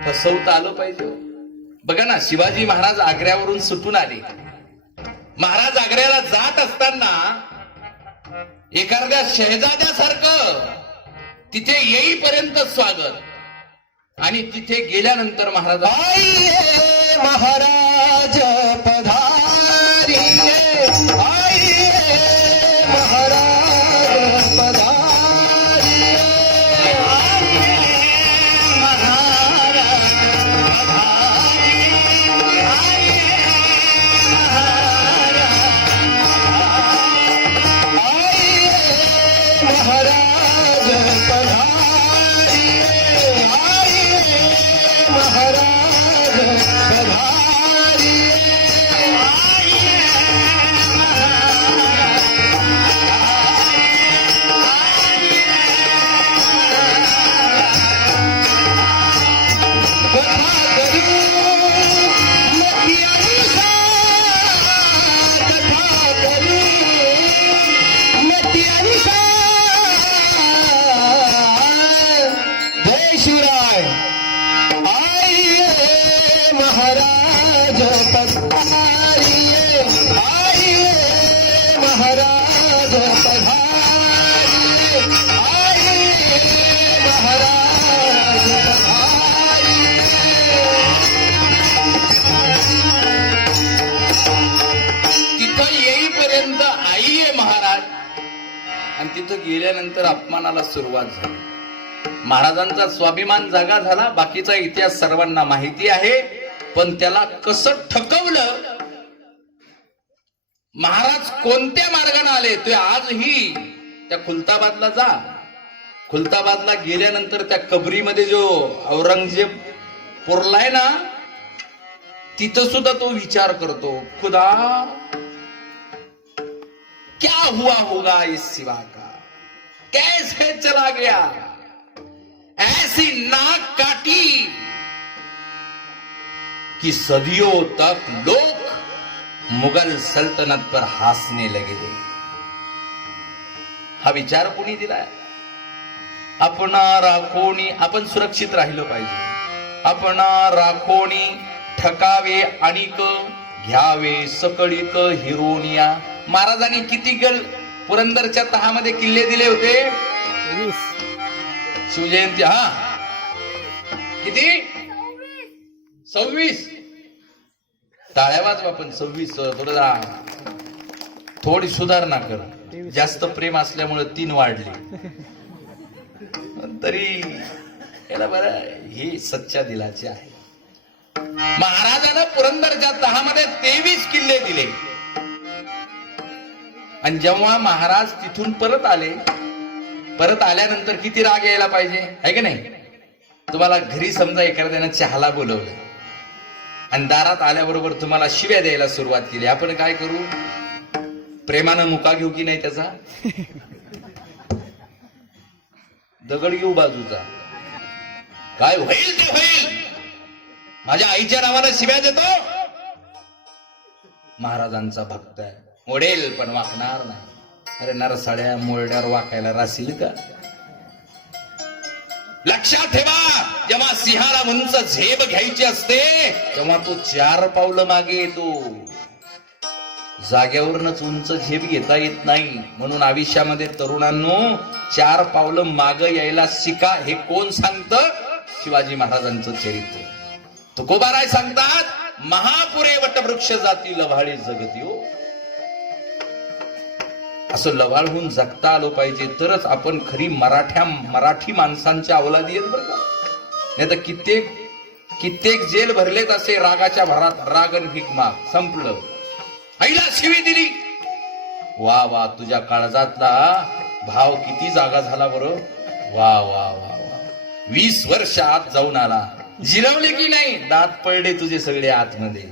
फसवता आलं पाहिजे. बघा ना, शिवाजी महाराज आग्र्यावरून सुटून आले. महाराज आग्र्याला जात असताना एखाद्या शहजाद्यासारखं तिथे येईपर्यंत स्वागत आणि तिथे गेल्यानंतर महाराज आइए महाराज पधारिए, आइए महाराज पधारिए, आइए महाराज पधारिए, आइए महाराज, आइए महाराज पधारिए, आइए महाराज पधारिए, आइए कथा करूं मति अनुसार, कथा करूं मति अनुसार, जय शिवराय। आइए महाराज पधारिए, आइए महाराज पधारिए, आइए महाराज पधारिए। तिथं येईपर्यंत आई आहे महाराज आणि तिथं गेल्यानंतर अपमानाला सुरुवात झाली. महाराजांचा स्वाभिमान जागा झाला. बाकीचा इतिहास सर्वांना माहिती आहे. पण त्याला कसं ठकवलं, महाराज कोणत्या मार्गाने आले ते आजही त्या खुलताबादला जा. खुलताबादला गेल्यानंतर त्या कबरीमध्ये जो औरंगजेब पुरलाय ना, तिथं सुद्धा तो विचार करतो, खुदा क्या हुआ होगा इस सिवा का, कैसे चला गया, ऐसी नाक काटी कि सदियों तक लोग मुगल सल्तनत पर हंसने लगे. हा विचार कोणी दिलाय? आपणा राखोणी, आपण सुरक्षित राहिलो पाहिजे. आपणा राखोणी ठकावे आणिक घ्यावे सकळीक हिरोनिया. महाराजांनी किती गल पुरंदरच्या तहामध्ये किल्ले दिले होते? शिवजयंती हा किती? 26. टाळ्या वाजवा पण 26. थोडी सुधारणा कर. जास्त प्रेम असल्यामुळे 3 वाढले तरी याला बरं, ही सच्च्या दिलाचे आहे. महाराजांना पुरंदरच्या तहामध्ये 23 किल्ले दिले. आणि जेव्हा महाराज तिथून परत आले, परत आल्यानंतर किती राग यायला पाहिजे, आहे की नाही? तुम्हाला घरी समजा एखाद्यानं चहाला बोलवलं आणि दारात आल्याबरोबर तुम्हाला शिव्या द्यायला सुरुवात केली. आपण काय करू? प्रेमानं मुका घेऊ की नाही त्याचा? दगड घेऊ बाजूचा. काय होईल ते होईल, माझ्या आईच्या नावानं शिव्या देतो. महाराजांचा भक्त आहे, मोडेल पण वाकणार नाही. अरे नरसाड्या मोरड्यावर वाकायला राशील का? लक्षात ठेवा, जेव्हा सिंहाला उंच झेप घ्यायची असते तेव्हा तो 4 पावलं मागे येतो. जाग्यावरूनच उंच झेप घेता येत नाही. म्हणून आयुष्यामध्ये तरुणांनो 4 पावलं माग यायला शिका. हे कोण सांगतं? शिवाजी महाराजांचं चरित्र. तुकोबाराय सांगतात, महापुरे वटवृक्ष जाती लव्हाळी जगती हो. असं लवाळ होऊन जगता आलं पाहिजे, तरच आपण खरी मराठी माणसांच्या अवलादी आहेत बरं का. नाही तर कित्येक जेल भरलेत असे रागाच्या भरात. राग आणि भीक माग संपलं. आईला शिवी दिली. वा वा, तुझ्या काळजातला भाव किती जागा झाला बरं. वा वा वा वा. 20 वर्ष आत जाऊन आला. जिरवले की नाही? दात पडले तुझे सगळे आतमध्ये.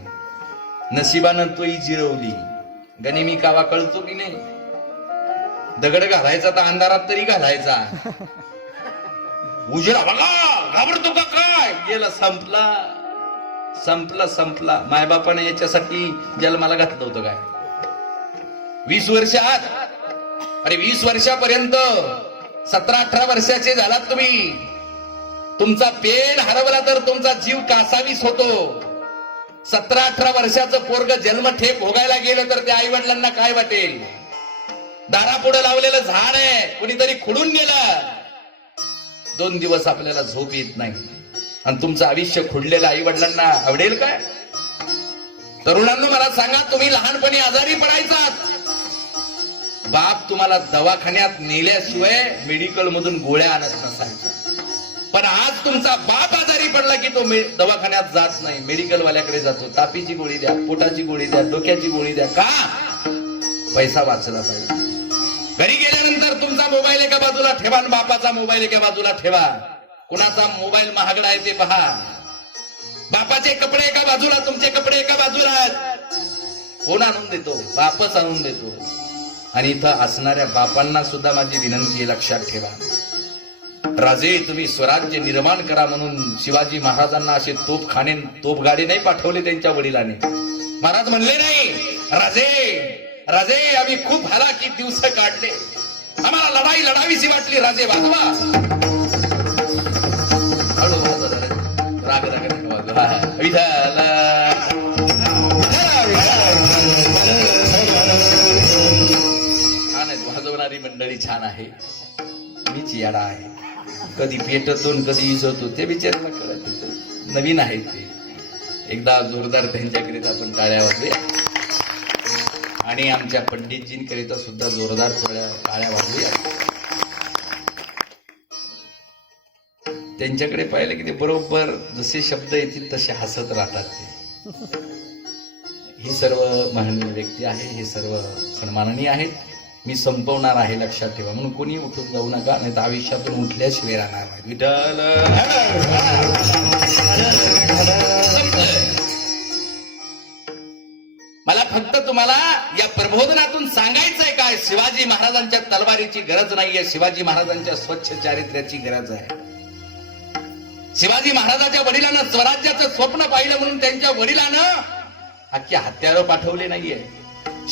नशिबानं तोही जिरवली. गनिमी कावा कळतो की नाही? दगड घालायचा तर अंधारात तरी घालायचा. उजेडा बघा, घाबरतो का काय? गेला, संपला संपला संपला. मायबापाने याच्यासाठी जन्माला घातलं होतं काय? 20 वर्ष आत. अरे 20 वर्षापर्यंत 17-18 वर्षाचे झालात तुम्ही. तुमचा पेन हरवला तर तुमचा जीव कासावीस होतो. 17-18 वर्षाचं पोरग जन्मठेप भोगायला गेलं तर त्या आई वडिलांना काय वाटेल? दारापुढे लावलेलं झाड आहे, कुणीतरी खुडून गेलं. 2 दिवस आपल्याला झोप येत नाही आणि तुमचं आयुष्य खुडलेलं आई वडिलांना आवडेल काय? तरुणांनो मला सांगा, तुम्ही लहानपणी आजारी पडायचात, बाप तुम्हाला दवाखान्यात नेल्याशिवाय मेडिकल मधून गोळ्या आणत नसायच्या. पण आज तुमचा बाप आजारी पडला की तो दवाखान्यात जात नाही, मेडिकल वाल्याकडे जातो. तापीची गोळी द्या, पोटाची गोळी द्या, डोक्याची गोळी द्या. का? पैसा वाचला पाहिजे. घरी गेल्यानंतर तुमचा मोबाईल एका बाजूला ठेवा आणि बापाचा मोबाईल एका बाजूला ठेवा. कुणाचा मोबाईल महागडा आहे ते पहा. बापाचे कपडे एका बाजूला, तुमचे कपडे एका बाजूला. कोण आणून देतो? बापच आणून देतो. आणि इथं असणाऱ्या बापांना सुद्धा माझी विनंती आहे, लक्षात ठेवा. राजे तुम्ही स्वराज्य निर्माण करा म्हणून शिवाजी महाराजांना असे तोपखाने तोपगाडी नाही पाठवले त्यांच्या वडिलांनी. महाराज म्हणले नाही, राजे राजे आम्ही खूप हालाकीत दिवस काढले, आम्हाला लढाई लढावीशी वाटली, राजे वाजवा. हळू राग राग विधाल छान आहेत, वाजवणारी मंडळी छान आहे. मीच याडा आहे, कधी पेटतो कधी इसतो ते बिचारांना कळत. नवीन आहे ते. एकदा जोरदार त्यांच्याकरिता आपण टाळ्या वाजूया आणि आमच्या पंडितजींकरिता सुद्धा जोरदार टाळ्या वाजूया. त्यांच्याकडे पाहिलं की ते बरोबर जसे शब्द येतील तसे हसत राहतात. ते ही सर्व महनीय व्यक्ती आहे, हे सर्व सन्माननीय आहेत. मी संपवणार आहे, लक्षात ठेवा. म्हणून कोणी उठून जाऊ नका, नाही तर आयुष्यातून उठल्याशिवाय राहणार नाही. विठ्ठल मला फक्त तुम्हाला या प्रबोधनातून सांगायचंय काय, शिवाजी महाराजांच्या तलवारीची गरज नाहीये, शिवाजी महाराजांच्या स्वच्छ चारित्र्याची गरज आहे. शिवाजी महाराजांच्या वडिलांना स्वराज्याचं स्वप्न पाहिलं म्हणून त्यांच्या वडिलांनं अख्ख्या हत्यारं पाठवले नाहीये.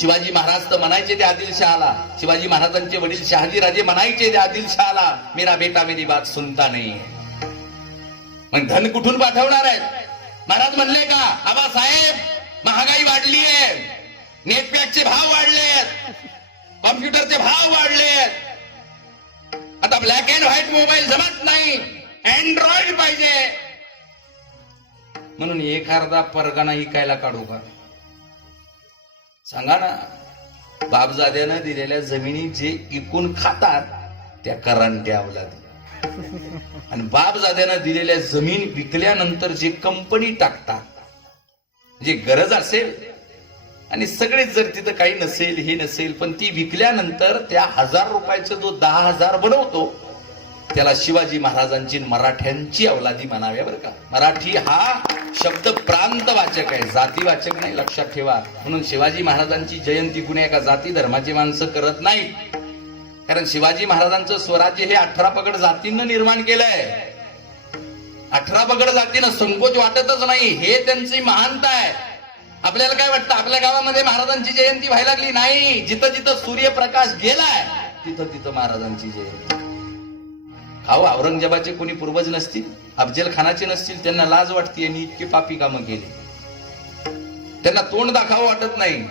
शिवाजी महाराज तर म्हणायचे ते आदिलशहाला, शिवाजी महाराजांचे वडील शहाजी राजे म्हणायचे ते आदिलशहाला, मेरा बेटा मेरी बात सुनता नाही. मग धन कुठून पाठवणार आहे? महाराज म्हणले का, आबासाहेब महागाई वाढली आहे, नेटपॅकचे भाव वाढलेत, कॉम्प्युटरचे भाव वाढलेत, आता ब्लॅक अँड व्हाईट मोबाईल जमत नाही, अँड्रॉइड पाहिजे, म्हणून एखादा परगाना इकायला काढू का? सांगा ना. बापजाद्यानं दिलेल्या जमिनी जे इकून खातात त्या करांट्या अवलादी, आणि बापजाद्यानं दिलेल्या जमीन विकल्यानंतर जे कंपनी टाकतात, जे गरज असेल आणि सगळेच जर तिथं काही नसेल हे नसेल, पण ती विकल्यानंतर त्या 1000 रुपयाचं जो 10,000 बनवतो त्याला शिवाजी महाराजांची मराठ्यांची अवलादी म्हणाव्या बरं का. मराठी हा शब्द प्रांतवाचक आहे, जातीवाचक नाही, लक्षात ठेवा. म्हणून शिवाजी महाराजांची जयंती कुणी एका जाती धर्माची माणसं करत नाही, कारण शिवाजी महाराजांचं स्वराज्य हे 18 पगड जातींना निर्माण केलंय. 18 पगड जातीनं संकोच वाटतच नाही, हे त्यांची महानता आहे. आपल्याला काय वाटतं, आपल्या गावामध्ये महाराजांची जयंती व्हायला लागली? नाही, जिथं जिथं सूर्यप्रकाश गेलाय तिथं तिथं महाराजांची जयंती. अहो औरंगजेबाचे कोणी पूर्वज नसतील, अफजल खानाचे नसतील, त्यांना लाज वाटते आणि इतके पापी कामं केली, त्यांना तोंड दाखवावं वाटत नाही.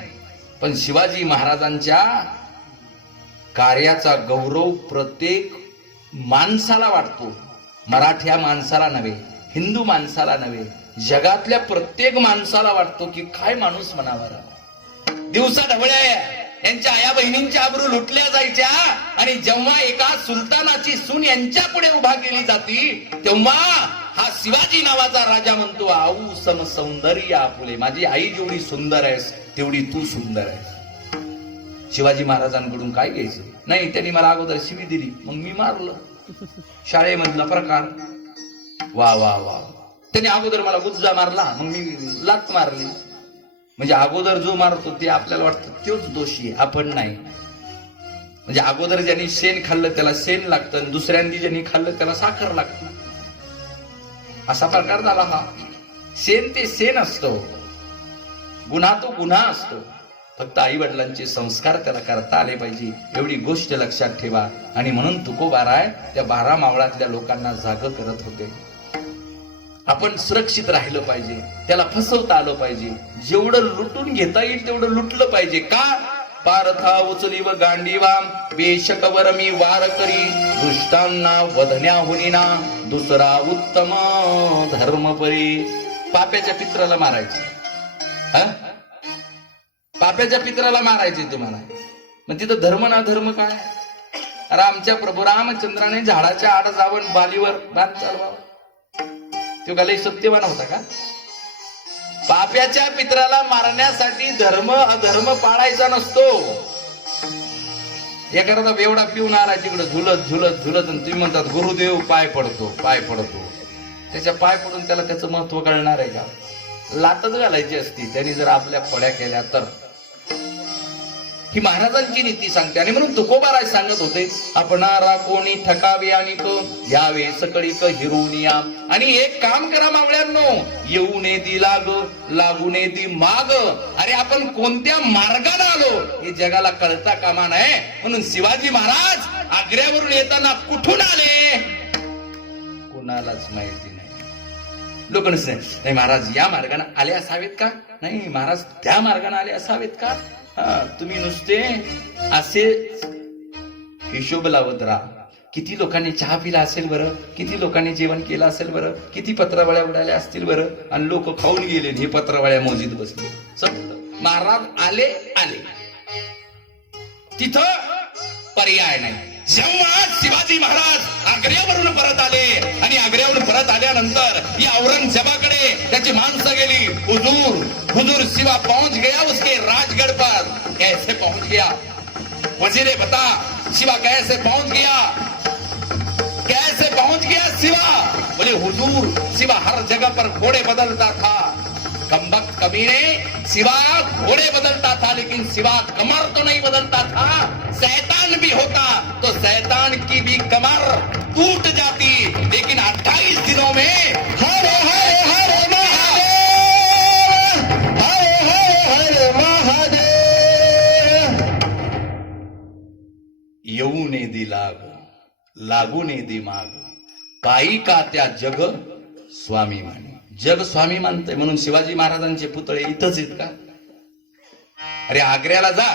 पण शिवाजी महाराजांच्या कार्याचा गौरव प्रत्येक माणसाला वाटतो. मराठ्या माणसाला नव्हे, हिंदू माणसाला नव्हे, जगातल्या प्रत्येक माणसाला वाटतो की काय माणूस म्हणावा. दिवसा ढवळ्या यांच्या आया बहिणींच्या आबरू लुटल्या जायच्या, आणि जेव्हा एका सुलतानाची सून यांच्या पुढे उभा केली जाती तेव्हा हा शिवाजी नावाचा राजा म्हणतो, आऊ सम सौंदर्य आपुले, माझी आई जेवढी सुंदर आहेस तेवढी तू सुंदर आहेस. शिवाजी महाराजांकडून काय घ्यायचं नाही, त्यांनी मला अगोदर शिवी दिली, मग मी मारलं. शाळेमधला प्रकार, वा वा वा. त्यांनी अगोदर मला गुज्जा मारला, मग मी लात मारली. म्हणजे अगोदर जो मारतो ते आपल्याला वाटतं तोच दोषी आहे, आपण नाही. म्हणजे अगोदर ज्यांनी शेण खाल्लं त्याला शेण लागतं, आणि दुसऱ्यांनी ज्यांनी खाल्लं त्याला साखर लागतं, असा प्रकार झाला हा. शेण ते शेण असतो, गुन्हा तो गुन्हा असतो. फक्त आई वडिलांचे संस्कार त्याला करता आले पाहिजे, एवढी गोष्ट लक्षात ठेवा. आणि म्हणून तुकोबाराय त्या 12 मावळातल्या लोकांना जाग करत होते. आपण सुरक्षित राहिलं पाहिजे, त्याला फसवता आलं पाहिजे, जेवढं लुटून घेता येईल तेवढं लुटलं पाहिजे. का? पारथा उचली व गांडीवा बेशकवर मी वार करी, दुष्टांना वधण्या होईना दुसरा उत्तम धर्म परी. पाप्याच्या पित्राला मारायचे, पाप्याच्या पित्राला मारायचे तुम्हाला, मग तिथं धर्म ना धर्म काय? अरे आमच्या प्रभू रामचंद्राने झाडाच्या आड जावण बालीवर बाण चालवावा, तो का लई सत्यवान होता का? पाप्याच्या पित्राला मारण्यासाठी धर्म अधर्म पाळायचा नसतो. एखादा बेवडा पिऊन आला तिकडे झुलत झुलत झुलत, आणि तुम्ही म्हणतात गुरुदेव पाय पडतो पाय पडतो. त्याच्या पाय पडून त्याला त्याचं महत्व कळणार आहे का? लातच घालायची असती त्यांनी जर आपल्या फळ्या केल्या तर. ही महाराजांची नीती सांगते. आणि म्हणून तुकोबाराय सांगत होते, आपणारा कोणी ठकावे आणि यावे सकळी हिरुनिया. आणि एक काम करा मावळ्यांनो, येऊ ने दी लाग लागू ने दी माग. अरे आपण कोणत्या मार्गाने आलो हे जगाला कळता कामा नये. म्हणून शिवाजी महाराज आग्र्यावरून येताना कुठून आले कुणालाच माहिती नाही. लोक नाही महाराज या मार्गाने आले असावेत का? नाही महाराज त्या मार्गाने आले असावेत का? तुम्ही नुसते असे हिशोब लावत राहा. किती लोकांनी चहा पिला असेल बरं, किती लोकांनी जेवण केलं असेल बरं, किती पत्रावळ्या उडाल्या असतील बरं, आणि लोक खाऊन गेले, हे पत्रावळ्या मोजीत बसले. समजलं? महाराज आले आले, तिथं पर्याय नाही. जेव्हा शिवाजी महाराज आग्र्यावरून परत आले, आणि आग्र्यावरून परत आल्यानंतर या औरंगजेबाकडे त्याची माणसं गेली. हुजूर हुजूर शिवा पहुंच गया उसके राजगढ़ पर. कैसे पहुंच गया? वजीरे बता, शिवा कैसे पहुंच गया? कैसे पहुंच गया शिवा? बोले हुजूर शिवा हर जगह पर घोड़े बदलता था. कमबख्त कमीने, शिवा घोड़े बदलता था लेकिन शिवा कमर तो नहीं बदलता था. शैतान भी होता तो शैतान की भी कमर टूट जाती. लेकिन 28 दिनों में हर हर हर महादेव, हर हर हर महादेव. येऊ ने दी लाग लागू ने दी माग, काही का त्या जग स्वामी माने. जग स्वामी मानतंय म्हणून शिवाजी महाराजांचे पुतळे इथंच आहेत का? अरे आग्र्याला जा,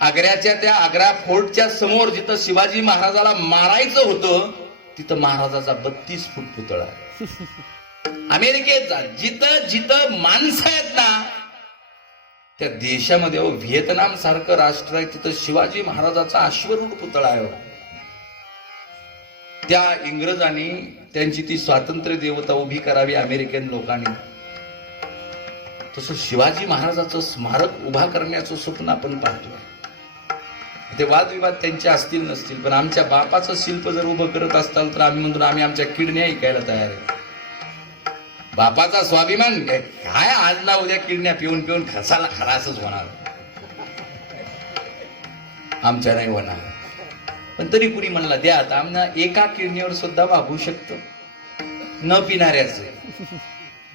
आग्र्याच्या त्या आग्रा फोर्टच्या समोर जिथं शिवाजी महाराजाला मारायचं होतं तिथं महाराजाचा 32 फूट पुतळा आहे. अमेरिकेत जा, जिथं जिथं माणसं आहेत ना त्या देशामध्ये, व्हिएतनाम सारखं राष्ट्र आहे, तिथं शिवाजी महाराजाचा अश्वरूढ पुतळा आहे. त्या इंग्रजांनी त्यांची ती स्वातंत्र्य देवता उभी करावी अमेरिकन लोकांनी, तसं शिवाजी महाराजाचं स्मारक उभा करण्याचं स्वप्न आपण पाहतोय. ते वादविवाद त्यांचे असतील नसतील, पण आमच्या बापाचं शिल्प जर उभं करत असताल तर आम्ही म्हणतो आम्ही आमच्या किडण्या ऐकायला तयार आहे. बापाचा स्वाभिमान काय, आज ना उद्या किडण्या पिऊन पिऊन खसाला खरासच होणार, आमच्या नाही होणार. पण तरी कुणी म्हणला द्या, आता आम्हाला एका किडनीवर सुद्धा वागू शकतो न पिणाऱ्याच.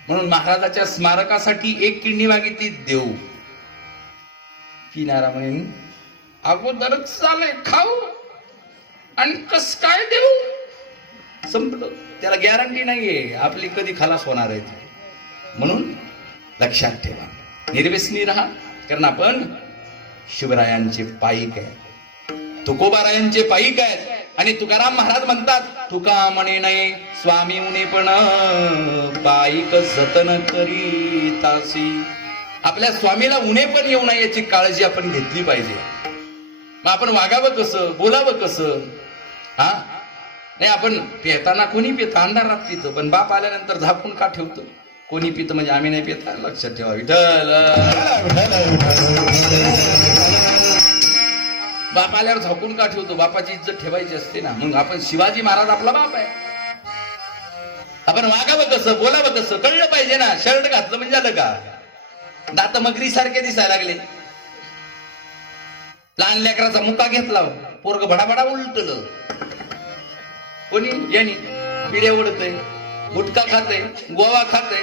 म्हणून महाराजाच्या स्मारकासाठी एक किडनी मागितली, देऊ. पिणारा म्हणून अगोदरच चालय खाऊ आणि कस काय देऊ, संपलं. त्याला गॅरंटी नाहीये आपली कधी खलास होणार आहे. म्हणून लक्षात ठेवा, निर्व्यसनी राहा, कारण आपण शिवरायांचे पाईक आहे, तुकोबारायांचे पाईक आहेत. आणि तुकाराम महाराज म्हणतात, तुका म्हणे नाही स्वामी उणे पण पाईक जतन करीतासी. आपल्या स्वामीला उणे पण येऊ नये याची काळजी आपण घेतली पाहिजे. मग आपण वागावं कसं, बोलावं कसं? हा नाही, आपण पेताना कोणी पितं अंधारात पितं, पण बाप आल्यानंतर झाकून का ठेवतो? कोणी पितं म्हणजे आम्ही नाही पिता. लक्षात ठेवा, विठ्ठल. बाप आल्यावर झाकून का ठेवतो? बापाची इज्जत ठेवायची असते ना. मग आपण शिवाजी महाराज आपला बाप आहे, आपण वागावं कसं, बोलावं कसं कळलं पाहिजे ना. शर्ट घातलं म्हणजे झालं का? दात मगरी सारखे दिसायला लागले. लहान लेकराचा मुका घेतला, पोरग भडाभडा उलटलं. कोणी यांनी पिढे ओढतय, गुटखा खाते, गोवा खाते,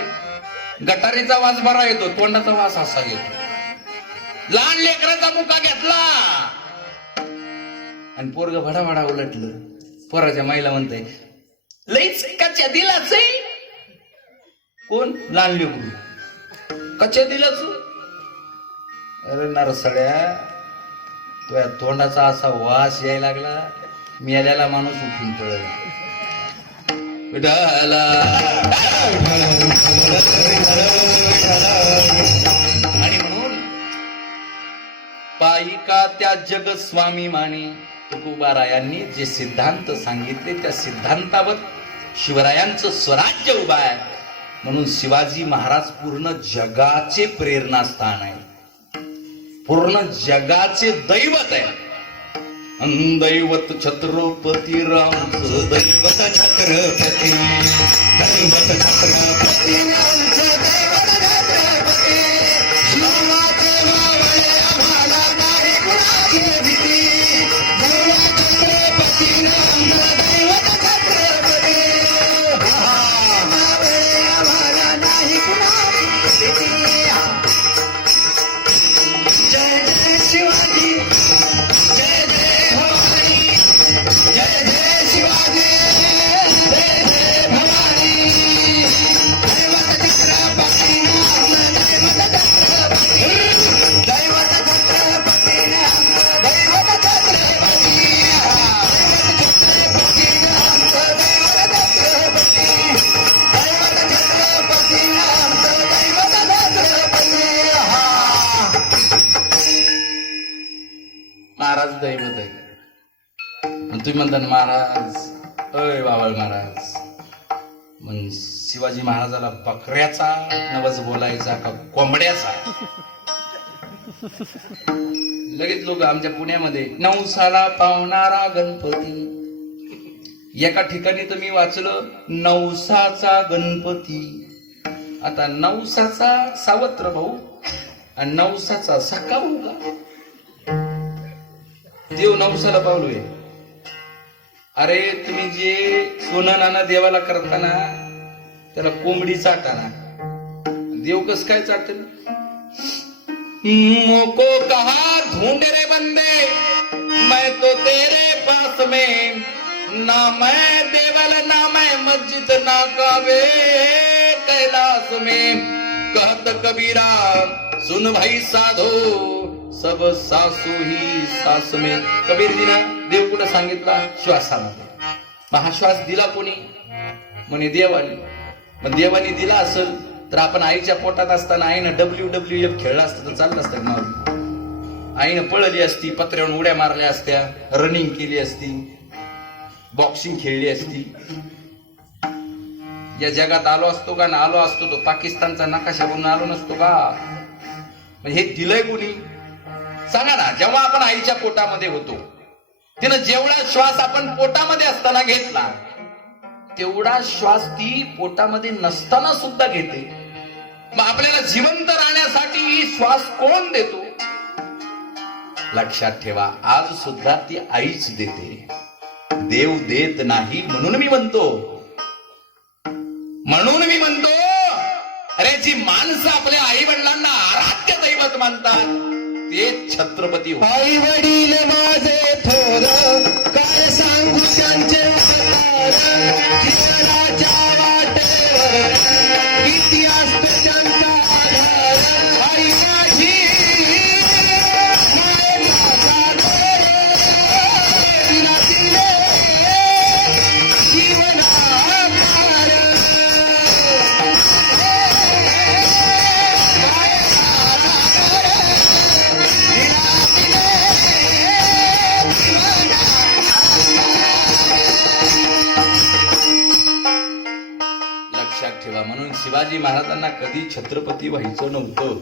गटारीचा वास बरा येतो, तोंडाचा वास असा येतो. लहान लेकराचा मुका घेतला आणि पोरग भडाभडा उलटलं. पोराच्या माईला म्हणतंय लईच एकाच्या दिलाच कोण लहान लेकरू कच्च्या दिलाच. अरे नरसड्या तुझ्या तोंडाचा असा वास यायला लागला मेल्याला माणूस उठून पळेल. विठाला आणि म्हणून पायिका त्या जगस्वामी माने तुकोबारायांनी जे सिद्धांत सांगितले त्या सिद्धांतावर शिवरायांचं स्वराज्य उभा आहे. म्हणून शिवाजी महाराज पूर्ण जगाचे प्रेरणास्थान आहे, पूर्ण जगाचे दैवत आहे. दैवत छत्रपती रामचं दैवत छत्रपती, दैवत छत्रपती रामचं दैवत छत्रपती. शिवाचे मावळे आम्हाला नाही कुणाची भीती. दैवत छत्रपती रामचं दैवत छत्रपती. मावळे आम्हाला नाही कुणाची भीती. जय जय शिवाजी, जय जय भवानी, जय जय शिवाजी, जय जय भवानी. दैवत छत्रपती नाम, दैवत छत्रपती, दैवत छत्रपती नाम, दैवत छत्रपती. छत्रपती नाम, दैवत छत्रपती, दैवत छत्रपती नाम, दैवत छत्रपती. महाराज दैवत आहे. तुम्ही म्हणता महाराज, अय बाबळ महाराज, मग शिवाजी महाराजाला बकऱ्याचा नवस बोलायचा का कोंबड्याचा? लगेच लोक आमच्या पुण्यामध्ये नवसाला पावणारा गणपती, एका ठिकाणी तर मी वाचलं नवसाचा गणपती. आता नवसाचा सावत्र भाऊ आणि नवसाचा सक्का भाऊ का? देव नवसाला पावलोय. अरे तुम्ही जे सोनं नाना देवाला करताना त्याला कोंबडी चाटताना देव कस काय चाटत? मोको कहा ढूंढ रे बंदे मैं तो तेरे पास में, ना मैं देवल ना मैं मस्जिद ना काबे कैलाश में. कहत कबीरा सुन भाई साधो सब सासू ही सास में. कबीरजीना देव कुठं सांगितला? श्वासामध्ये. मग हा श्वास दिला कोणी? म्हणे देवानी. मग देवानी दिला असेल तर आपण आईच्या पोटात असताना आईनं WWF खेळला असतं तर चाललं असतं ना? आईनं पळली असती, पत्र्यावरून उड्या मारल्या असत्या, रनिंग केली असती, बॉक्सिंग खेळली असती. या जगात आलो असतो का? ना आलो असतो तो पाकिस्तानचा नकाशा बनून आलो नसतो का? म्हणजे हे दिलंय कोणी? सांगा ना. जेव्हा आपण आईच्या पोटामध्ये होतो तिनं जेवढा श्वास आपण पोटामध्ये असताना घेतला तेवढा श्वास ती पोटामध्ये नसताना सुद्धा घेते. मग आपल्याला जिवंत राहण्यासाठी श्वास कोण देतो? लक्षात ठेवा, आज सुद्धा ती आईच देते, देव देत नाही. म्हणून मी म्हणतो अरे जी माणसं आपल्या आई वडिलांना आराध्य दैवत मानतात ते छत्रपती. आई वडील माझे थोर, काय सांगू त्यांचे जीवनाच्या वाटेवर किती असतो त्यांचा आधार. आई माझी माय माझा देव, तिला दिले जीवनाधार. ठेवा. म्हणून शिवाजी महाराजांना कधी छत्रपती व्हायचं नव्हतं,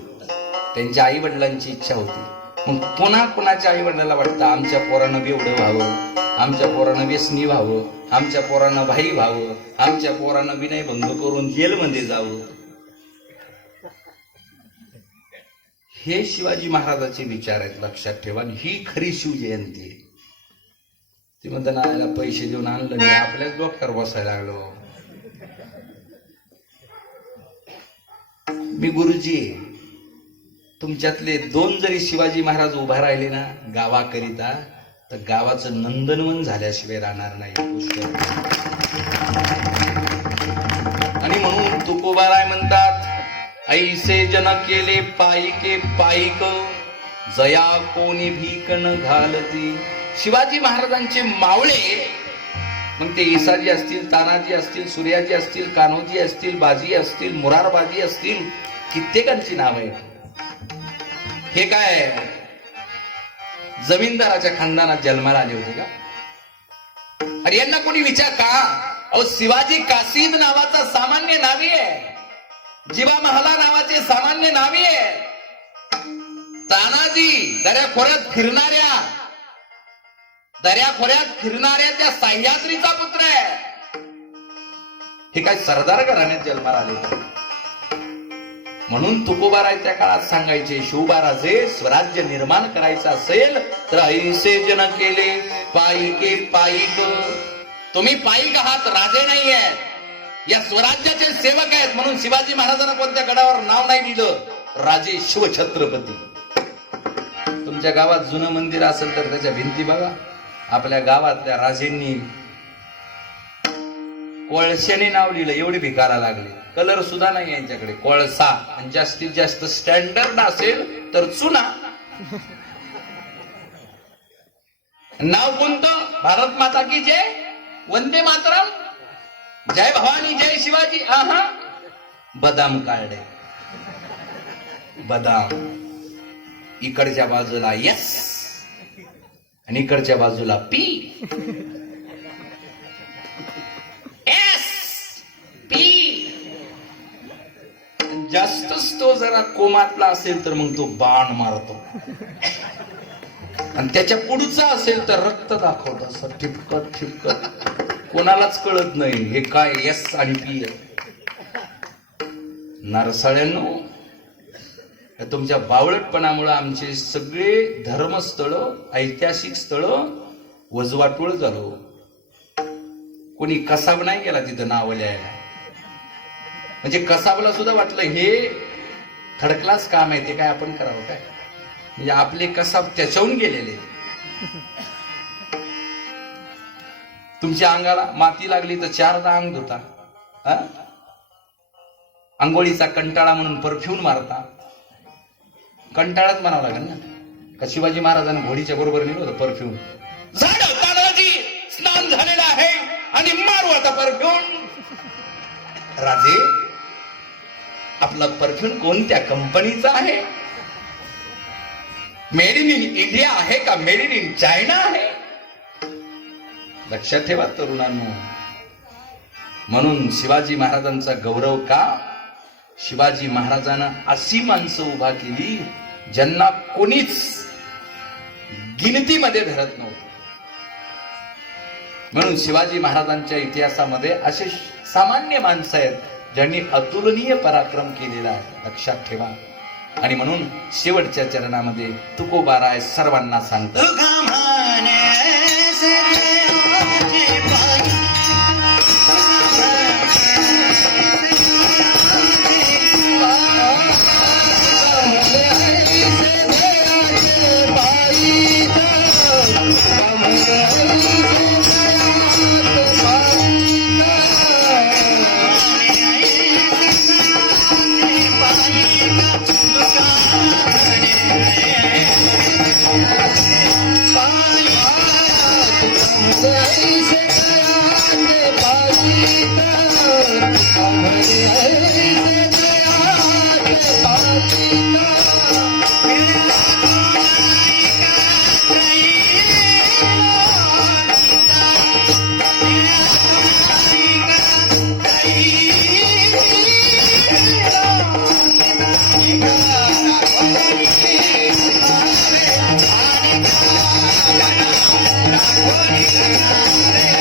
त्यांच्या आई वडिलांची इच्छा होती. मग पुन्हा कुणाच्या आई वडिलांना वाटतं आमच्या पोरानं बेवडं व्हावं, आमच्या पोरानं व्यसनी व्हावं, आमच्या पोरानं भाई व्हावं, आमच्या पोरानं विनयभंग करून जेलमध्ये जावं. हे शिवाजी महाराजांचे विचार आहेत. लक्षात ठेवा. ही खरी शिवजयंती आहे. ती म्हणताना आयला पैसे देऊन आणलं नाही, आपल्याच डोक्यावर बसायला लागलो. मी गुरुजी, तुमच्यातले 2 जरी शिवाजी महाराज उभा राहिले ना गावाकरिता तर गावाचं नंदनवन झाल्याशिवाय राहणार नाही. आणि म्हणून तुकोबाराय म्हणतात ऐसे जन केले पायिके पायिक जया कोणी भीक न घालती. शिवाजी महाराजांचे मावळे मग ते येसाजी असतील, तानाजी असतील, सूर्याजी असतील, कान्होजी असतील, बाजी असतील, मुरारबाजी असतील, कित्येकांची नाव आहेत. हे काय जमीनदाराच्या खानदानात जन्माला आले होते का? अरे यांना कोणी विचार का? अहो शिवाजी कासिद नावाचा सामान्य नावी आहे, जिवा महाला नावाचे सामान्य नावी आहे, तानाजी दर्याखोऱ्यात फिरणाऱ्या त्या सह्याद्रीचा पुत्र आहे. हे काय सरदार घराण्यात जन्माला आले होते. म्हणून तुकोबाराय त्या काळात सांगायचे, शिवबाराजे स्वराज्य निर्माण करायचं असेल तर ऐसे जन केले पायिके पायिक. तुम्ही पायिक आहात, राजे नाही आहेत, या स्वराज्याचे सेवक आहेत. म्हणून शिवाजी महाराजांना कोणत्या गडावर नाव नाही दिलं, राजे शिवछत्रपती. तुमच्या गावात जुनं मंदिर असेल तर त्याच्या भिंती बघा. आपल्या गावातल्या राजेंनी कोळशाने नाव लिहिलं, एवढी भिकारा लागली. कलर सुद्धा नाही यांच्याकडे, कोळसा. आणि जास्तीत जास्त स्टँडर्ड असेल तर चुना. नाव कोणतं? भारत माता की जय, वंदे मातरम, जय भवानी, जय शिवाजी. आहा, बदाम काढले, बदाम. इकडच्या बाजूला यस आणि इकडच्या बाजूला पी. S P. जास्तच तो जरा कोमातला असेल तर मग तो बाण मारतो, आणि त्याच्या पुढचा असेल तर रक्त दाखवतो असं ठिपकत ठिपकत. कोणालाच कळत नाही हे काय एस आणि पी आहे. नरसाळ्यांनो, तुमच्या बावळटपणामुळे आमचे सगळे धर्मस्थळ, ऐतिहासिक स्थळ वजवाटूळ झालो. कोणी कसाब नाही गेला तिथं नाव लिहायला. म्हणजे कसाबला सुद्धा वाटलं हे थर्ड क्लास काम आहे, ते काय आपण करावं काय. म्हणजे आपले कसाब त्याच्याहून गेलेले. तुमच्या अंगाला माती लागली तर 4दा अंग धुता, आंघोळीचा कंटाळा म्हणून परफ्यूम मारता. कंटाळाच म्हणावं लागेल ना. का शिवाजी महाराजांना घोडीच्या बरोबर नेलं होतं परफ्यूम. झालं तानाजी, स्नान झालेलं आहे आणि मारू आता परफ्यूम. राजे, आपला परफ्यूम कोणत्या कंपनीचा आहे? मेड इन इंडिया आहे का मेड इन चायना आहे? लक्षात ठेवा तरुणांनो. म्हणून शिवाजी महाराजांचा गौरव का? शिवाजी महाराजांना अशी माणसं उभा केली ज्यांना कोणीच गिनतीमध्ये धरत नव्हतं. म्हणून शिवाजी महाराजांच्या इतिहासामध्ये असे सामान्य माणसं आहेत ज्यांनी अतुलनीय पराक्रम केलेला आहे. लक्षात ठेवा. आणि म्हणून शेवटच्या चरणामध्ये तुकोबाराय सर्वांना सांगतो, Holy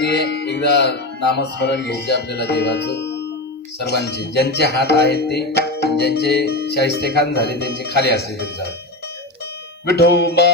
विनंती आहे, एकदा नामस्मरण घ्यायचे आपल्याला देवाचं सर्वांचे, ज्यांचे हात आहेत ते, आणि ज्यांचे शाहिस्तेखान झाले त्यांचे खाली असले तरी चालते. विठोबा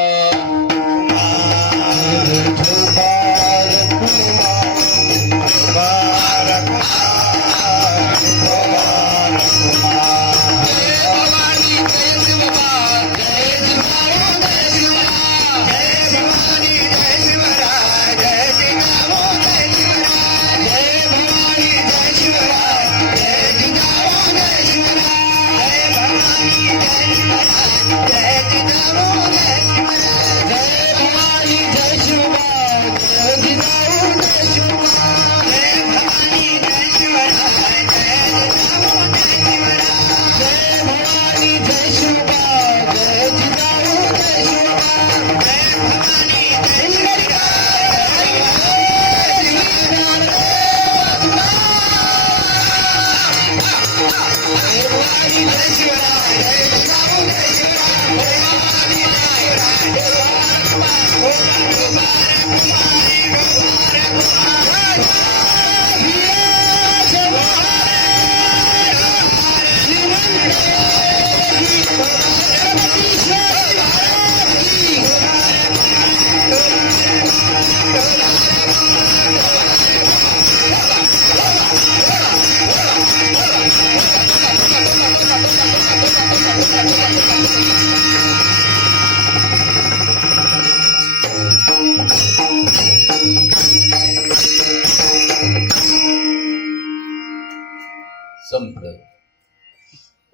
संपलं.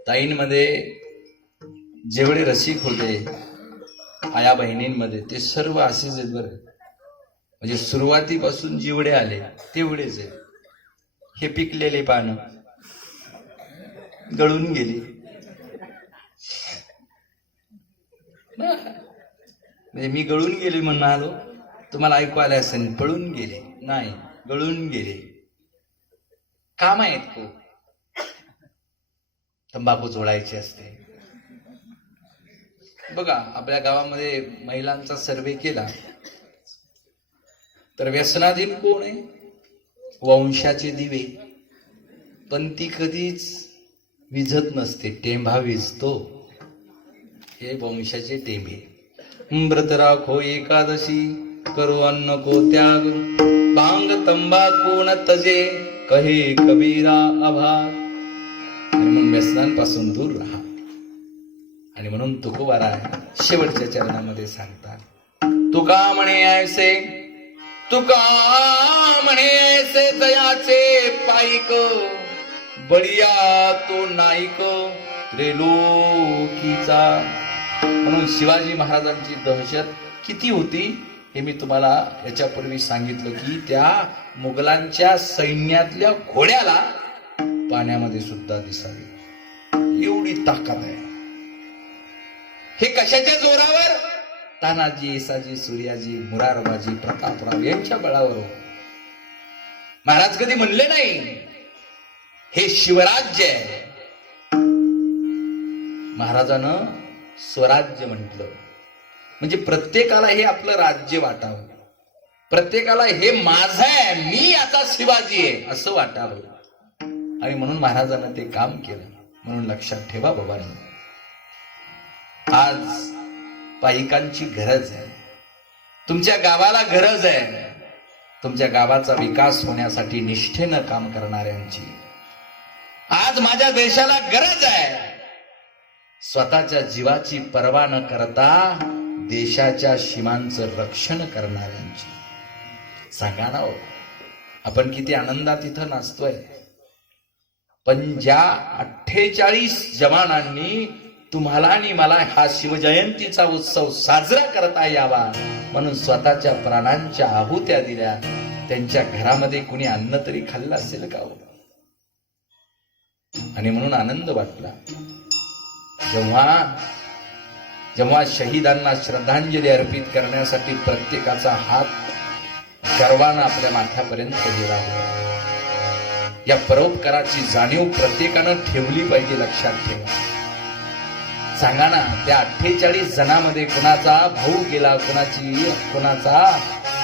ताईंमध्ये जेवढे रसिक होते आया बहिणींमध्ये ते सर्व असेच आहेत बरं. म्हणजे सुरुवातीपासून जेवढे आले तेवढेच आहेत. हे पिकलेले पानं गळून गेली, म्हणजे मी गळून गेले म्हणून आलो, तुम्हाला ऐकू आले असेल पळून गेले नाही, गळून गेले. काम आहेत खूप. तंबाखू जोडायची असते. बघा आपल्या गावामध्ये महिलांचा सर्वे केला तर व्यसनाधीन कोण आहे? वंशाचे दिवे. पण ती कधीच विझत नसते, टेंभा विझतो. हे वंशाचे टेंभे. व्रत राखो एकादशी, करो अन्न को त्याग, भांग तंबाखू न तजे, कहे कबीरा आभार. आणि म्हणून व्यसनांपासून दूर राहा. आणि म्हणून तुकोबारा शेवटच्या चरणामध्ये सांगतात, तुका म्हणे ऐसे, तुका म्हणे ऐसे दयाचे पाईक, बडिया तो नाईक त्रिलोकीचा. म्हणून शिवाजी महाराजांची दहशत किती होती हे मी तुम्हाला याच्यापूर्वी सांगितलं की त्या मुघलांच्या सैन्यातल्या घोड्याला पाण्यामध्ये सुद्धा दिसावी एवढी ताकद आहे. हे कशाच्या जोरावर? तानाजी, येसाजी, सूर्याजी, मुरारबाजी, प्रतापराव यांच्या बळावर. महाराज कधी म्हणले नाही हे शिवराज्य आहे. महाराजानं स्वराज्य म्हटलं. म्हणजे प्रत्येकाला हे आपलं राज्य वाटावं, प्रत्येकाला हे माझं आहे, मी आता शिवाजी आहे असं वाटावं. आणि म्हणून महाराजांना ते काम केलं. म्हणून लक्षात ठेवा बाबांनी, आज पाईकांची गरज आहे, तुमच्या गावाला गरज आहे, तुमच्या गावाचा विकास होण्यासाठी निष्ठेनं काम करणाऱ्यांची. आज माझ्या देशाला गरज आहे स्वतःच्या जीवाची पर्वा न करता देशाच्या सीमांचं रक्षण करणाऱ्यांची. सांगा ना हो, आपण किती आनंदात इथं नाचतोय. पण ज्या 48 जवानांनी तुम्हाला आणि मला हा शिवजयंतीचा उत्सव साजरा करता यावा म्हणून स्वतःच्या प्राणांच्या आहुत्या दिल्या, त्यांच्या घरामध्ये कुणी अन्न तरी खाल्लं असेल का हो? आणि म्हणून आनंद वाटला जेव्हा शहीदांना श्रद्धांजली अर्पित करण्यासाठी प्रत्येकाचा हात गर्वानं आपल्या माथ्यापर्यंत गेला. या परोपकाराची जाणीव प्रत्येकानं ठेवली पाहिजे. लक्षात ठेवा. सांगा ना, त्या 48 जणांमध्ये कुणाचा भाऊ गेला, कुणाचा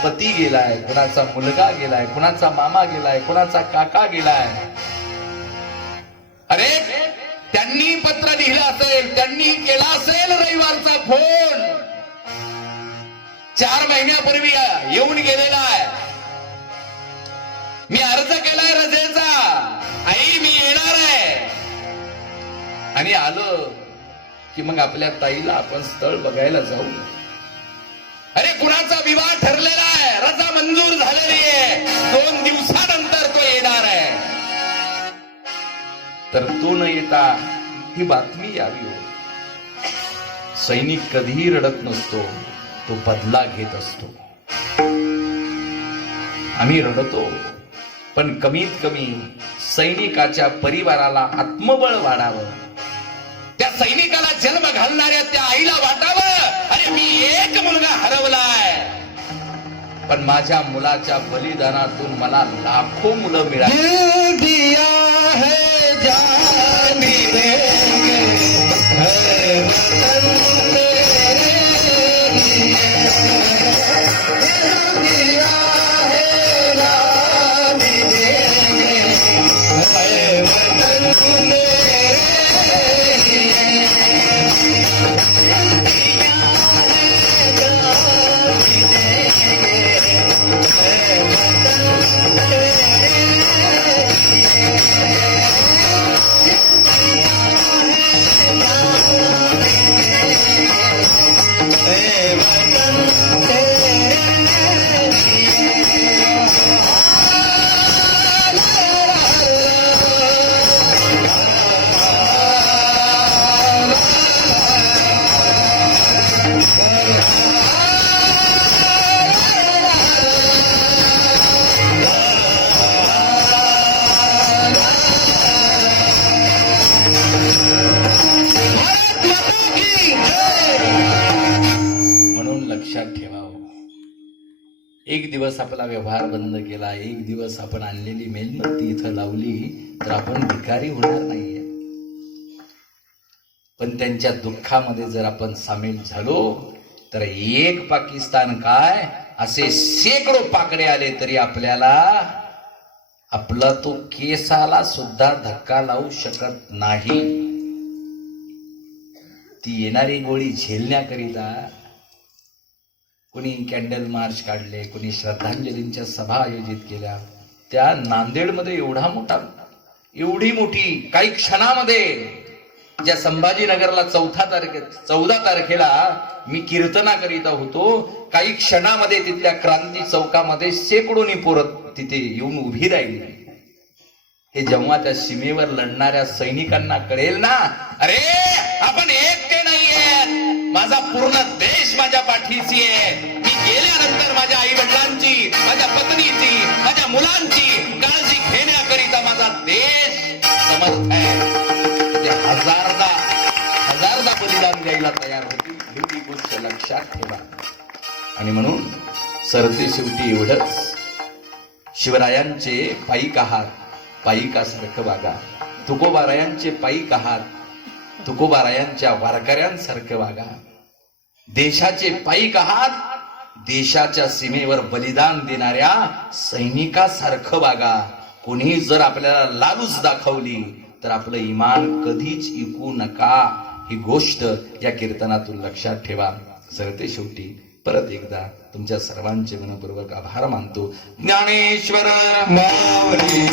पती गेलाय, कुणाचा मुलगा गेलाय, कुणाचा मामा गेलाय, कुणाचा काका गेलाय. अरे त्यांनी पत्र लिहिलं असेल, त्यांनी केला असेल रविवारचा फोन, 4 महिन्यापूर्वी येऊन गेलेला आहे. मी अर्ज केलाय रजेचा, आई मी येणार आहे. आणि आलं की मग आपल्या ताईला आपण स्थळ बघायला जाऊ. अरे कुणाचा विवाह ठरलेला आहे, रजा मंजूर झालेली आहे, 2 दिवसानंतर तो येणार आहे. तर तो न येता ही बातमी यावी हो. सैनिक कधीही रडत नसतो, तो बदला घेत असतो. आम्ही रडतो, पण कमीत कमी सैनिकाच्या परिवाराला आत्मबळ वाढावं, त्या सैनिकाला जन्म घालणाऱ्या त्या आईला वाटावं, अरे मी एक मुलगा हरवलाय, पण माझ्या मुलाच्या बलिदानातून मला लाखो मुलं मिळाली. दिल दिया है जान भी देंगे है वतन तेरे लिए. दिल दिया है जान भी देंगे है वतन तेरे लिए. दिल दिया है जान भी देंगे है वतन तेरे म्हणून लक्षात ठेवावं, एक दिवस आपला व्यवहार बंद केला, एक दिवस आपण आणलेली मेणबत्ती इथं लावली तर आपण भिकारी होणार नाहीये. पण त्यांच्या दुःखामध्ये जर आपण सामील झालो तर एक पाकिस्तान काय, असे शेकडो पाकडे आले तरी आपल्याला आपला तो केसाला सुद्धा धक्का लावू शकत नाही. ती येणारी गोळी झेलण्याकरिता कुणी कॅन्डल मार्च काढले, कुणी श्रद्धांजलींच्या सभा आयोजित केल्या. त्या नांदेडमध्ये एवढी मोठी काही क्षणामध्ये, ज्या संभाजीनगरला 14 तारखेला मी कीर्तनाकरिता होतो, काही क्षणामध्ये तिथल्या क्रांती चौकामध्ये शेकडोनी पोरं तिथे येऊन उभी राहिली. हे जेव्हा त्या सीमेवर लढणाऱ्या सैनिकांना कळेल ना, अरे आपण एकटे नाहीये, माझा पूर्ण देश माझ्या पाठीशी आहे. मी गेल्यानंतर माझ्या आई वडिलांची, माझ्या पत्नीची, माझ्या मुलांची काळजी घेण्याकरिता माझा देश समर्थ आहे. ते हजारदा बलिदान द्यायला तयार होती. ही गोष्ट लक्षात ठेवा. आणि म्हणून सरते शेवटी एवढंच, शिवरायांचे पायीक आहात, पायिकासारखं वागा. तुकोबारायांचे पायीक आहात, तुकोबारायांच्या वारकऱ्यांसारखं वागा. देशाचे पायीक आहात, देशाच्या सीमेवर बलिदान देणाऱ्या सैनिकासारखं वागा. कोणी जर आपल्याला लालूच दाखवली तर आपलं इमान कधीच इकू नका. ही गोष्ट या कीर्तनातून लक्षात ठेवा. सरते शेवटी परत एकदा तुमच्या सर्वांचे मनपूर्वक आभार मानतो. ज्ञानेश्वर माऊली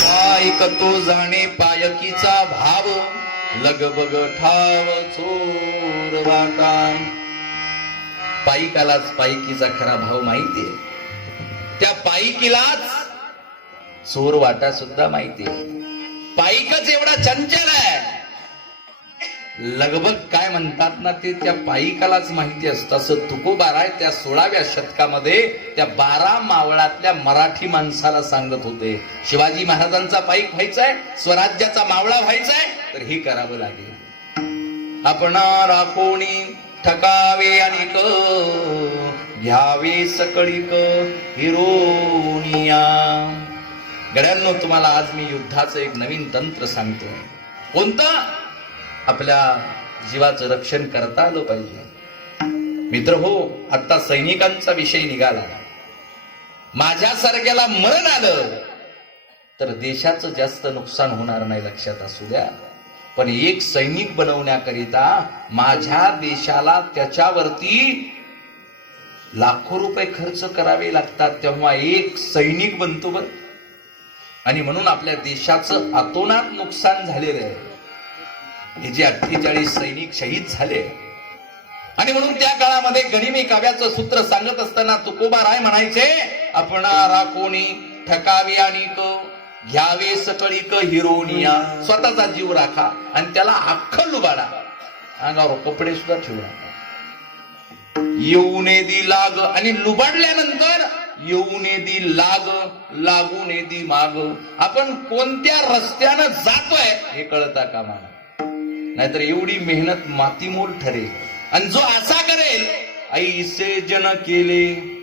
पायक तो जाणे पायकीचा भाव, लगबग ठाव चोर वाटा. पायिकालाच पायिकीचा खरा भाव माहितीये, त्या पायिकीलाच चोर वाटा सुद्धा माहितीये. पायिकच एवढा चंचल आहे, लगबग काय म्हणतात ना ते त्या पायिकालाच माहिती असतं. असं तुकोबाराय त्या 16व्या शतकामध्ये त्या 12 मावळातल्या मराठी माणसाला सांगत होते, शिवाजी महाराजांचा पायिक व्हायचाय, स्वराज्याचा मावळा व्हायचाय, तर हे करावं लागेल. आपणा कोणी ठकावे आणि घ्यावे सकळीक हिरोनिया. गड्यांनो, तुम्हाला आज मी युद्धाचं एक नवीन तंत्र सांगतोय. कोणतं? आपल्या जीवाचं रक्षण करता आलं पाहिजे. मित्र हो, आता सैनिकांचा विषय निघाला. माझ्यासारख्याला मरण आलं तर देशाचं जास्त नुकसान होणार नाही, लक्षात असू द्या. पण एक सैनिक बनवण्याकरिता माझ्या देशाला त्याच्यावरती लाखो रुपये खर्च करावे लागतात, तेव्हा एक सैनिक बनतो बर. आणि म्हणून आपल्या देशाचं अतोनात नुकसान झालेलं आहे. हे जे 48 सैनिक शहीद झाले, आणि म्हणून त्या काळामध्ये गनिमी काव्याचं सूत्र सांगत असताना तुकोबाराय म्हणायचे, आपणा कोणी ठकावे आणि घ्यावे सकळीक हिरोनिया. स्वतःचा जीव राखा आणि त्याला अख्खं लुबाडा, अंगावर कपडे सुद्धा ठेवू नका. येऊने दी लाग, आणि लुबाडल्यानंतर येऊने दी लाग, लागूने दी माग. आपण कोणत्या रस्त्यानं जातोय हे कळता कामा नये, नाहीतर एवढी मेहनत मातीमोल ठरेल. आणि जो असा करेल, ऐसे जन केले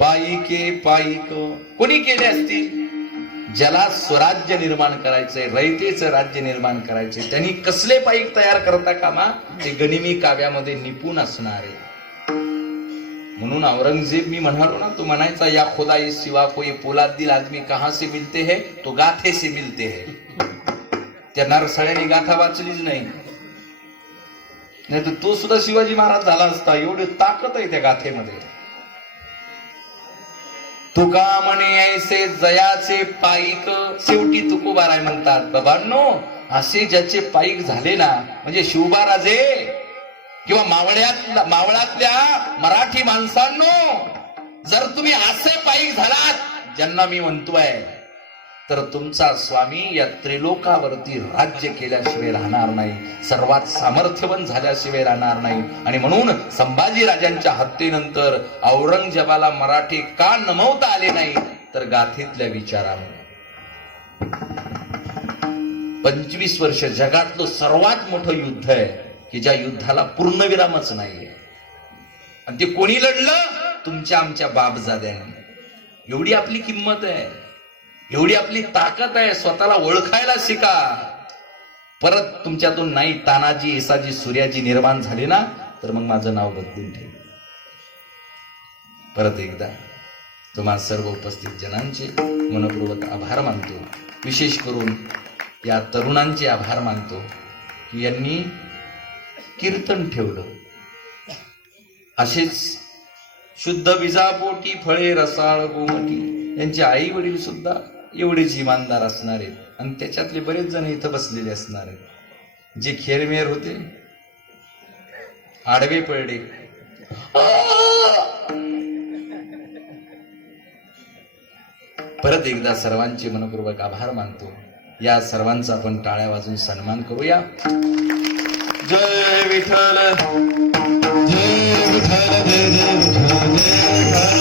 पायिके पायिक. कोणी केले असतील? ज्याला स्वराज्य निर्माण करायचंय, रयतेचं राज्य निर्माण करायचंय, त्यांनी कसले पायिक तयार करता कामा, ते गनिमी काव्यामध्ये निपुण असणारे. म्हणून औरंगजेब मी म्हणालो ना, तो म्हणायचा, या खुदा इस सिवा कोई पोलाद दिल आदमी कहां से मिलते हैं, तो गाथे से मिलते हैं. त्या नरसळ्याने गाथा वाचलीच नाही, नाही तर तो सुद्धा शिवाजी महाराज झाला असता. एवढी ताकद आहे त्या गाथेमध्ये. तुका म्हणे ऐसे जयाचे पायिक. शेवटी तुकोबाराय म्हणतात, बाबांनो, असे ज्याचे पायिक झाले ना, म्हणजे शिवबाराजे किंवा मावळातल्या मराठी माणसांनो, जर तुम्ही असे पायिक झालात ज्यांना मी म्हणतोय, तर तुमचा स्वामी या त्रिलोकावरती राज्य केल्याशिवाय राहणार नाही, सर्वात सामर्थ्यवान झाल्याशिवाय राहणार नाही. आणि म्हणून संभाजी राजांच्या हत्येनंतर औरंगजेबाला मराठी का नमवता आले नाही, तर गाथेतल्या विचारामुळे. 25 वर्ष जगातलं सर्वात मोठं युद्ध आहे की ज्या युद्धाला पूर्णविरामच नाहीये. आणि ते कोणी लढलं? तुमच्या आमच्या बापजाद्याने. एवढी आपली किंमत आहे, एवढी आपली ताकद आहे. स्वतःला ओळखायला शिका. परत तुमच्यातून नाही तानाजी, येसाजी, सूर्याजी निर्माण झाले ना, तर मग माझं नाव बदलून ठेव. परत एकदा तुम्हा सर्व उपस्थित जनांचे मनपूर्वक आभार मानतो. विशेष करून या तरुणांचे आभार मानतो की यांनी कीर्तन ठेवलं. असेच शुद्ध बीजापोटी फळे रसाळ गोमटी. यांचे आई वडील सुद्धा एवढेच इमानदार असणार आहेत, आणि त्याच्यातले बरेच जण इथं बसलेले असणार आहेत. जे खेरमेर होते, आडवे पडले. परत एकदा सर्वांचे मनपूर्वक आभार मानतो. या सर्वांचा आपण टाळ्या वाजून सन्मान करूया. जय विठ्ठल, जय विठ्ठल, जय जय विठ्ठल,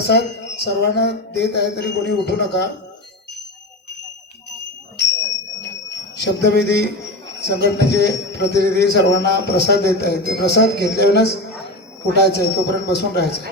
प्रसाद सर्वांना देत आहे तरी कोणी उठू नका. शब्दवेदी संघटनेचे प्रतिनिधी सर्वांना प्रसाद देत आहेत. ते प्रसाद घेतल्यावरच उठायचं आहे, तोपर्यंत बसून राहायचं.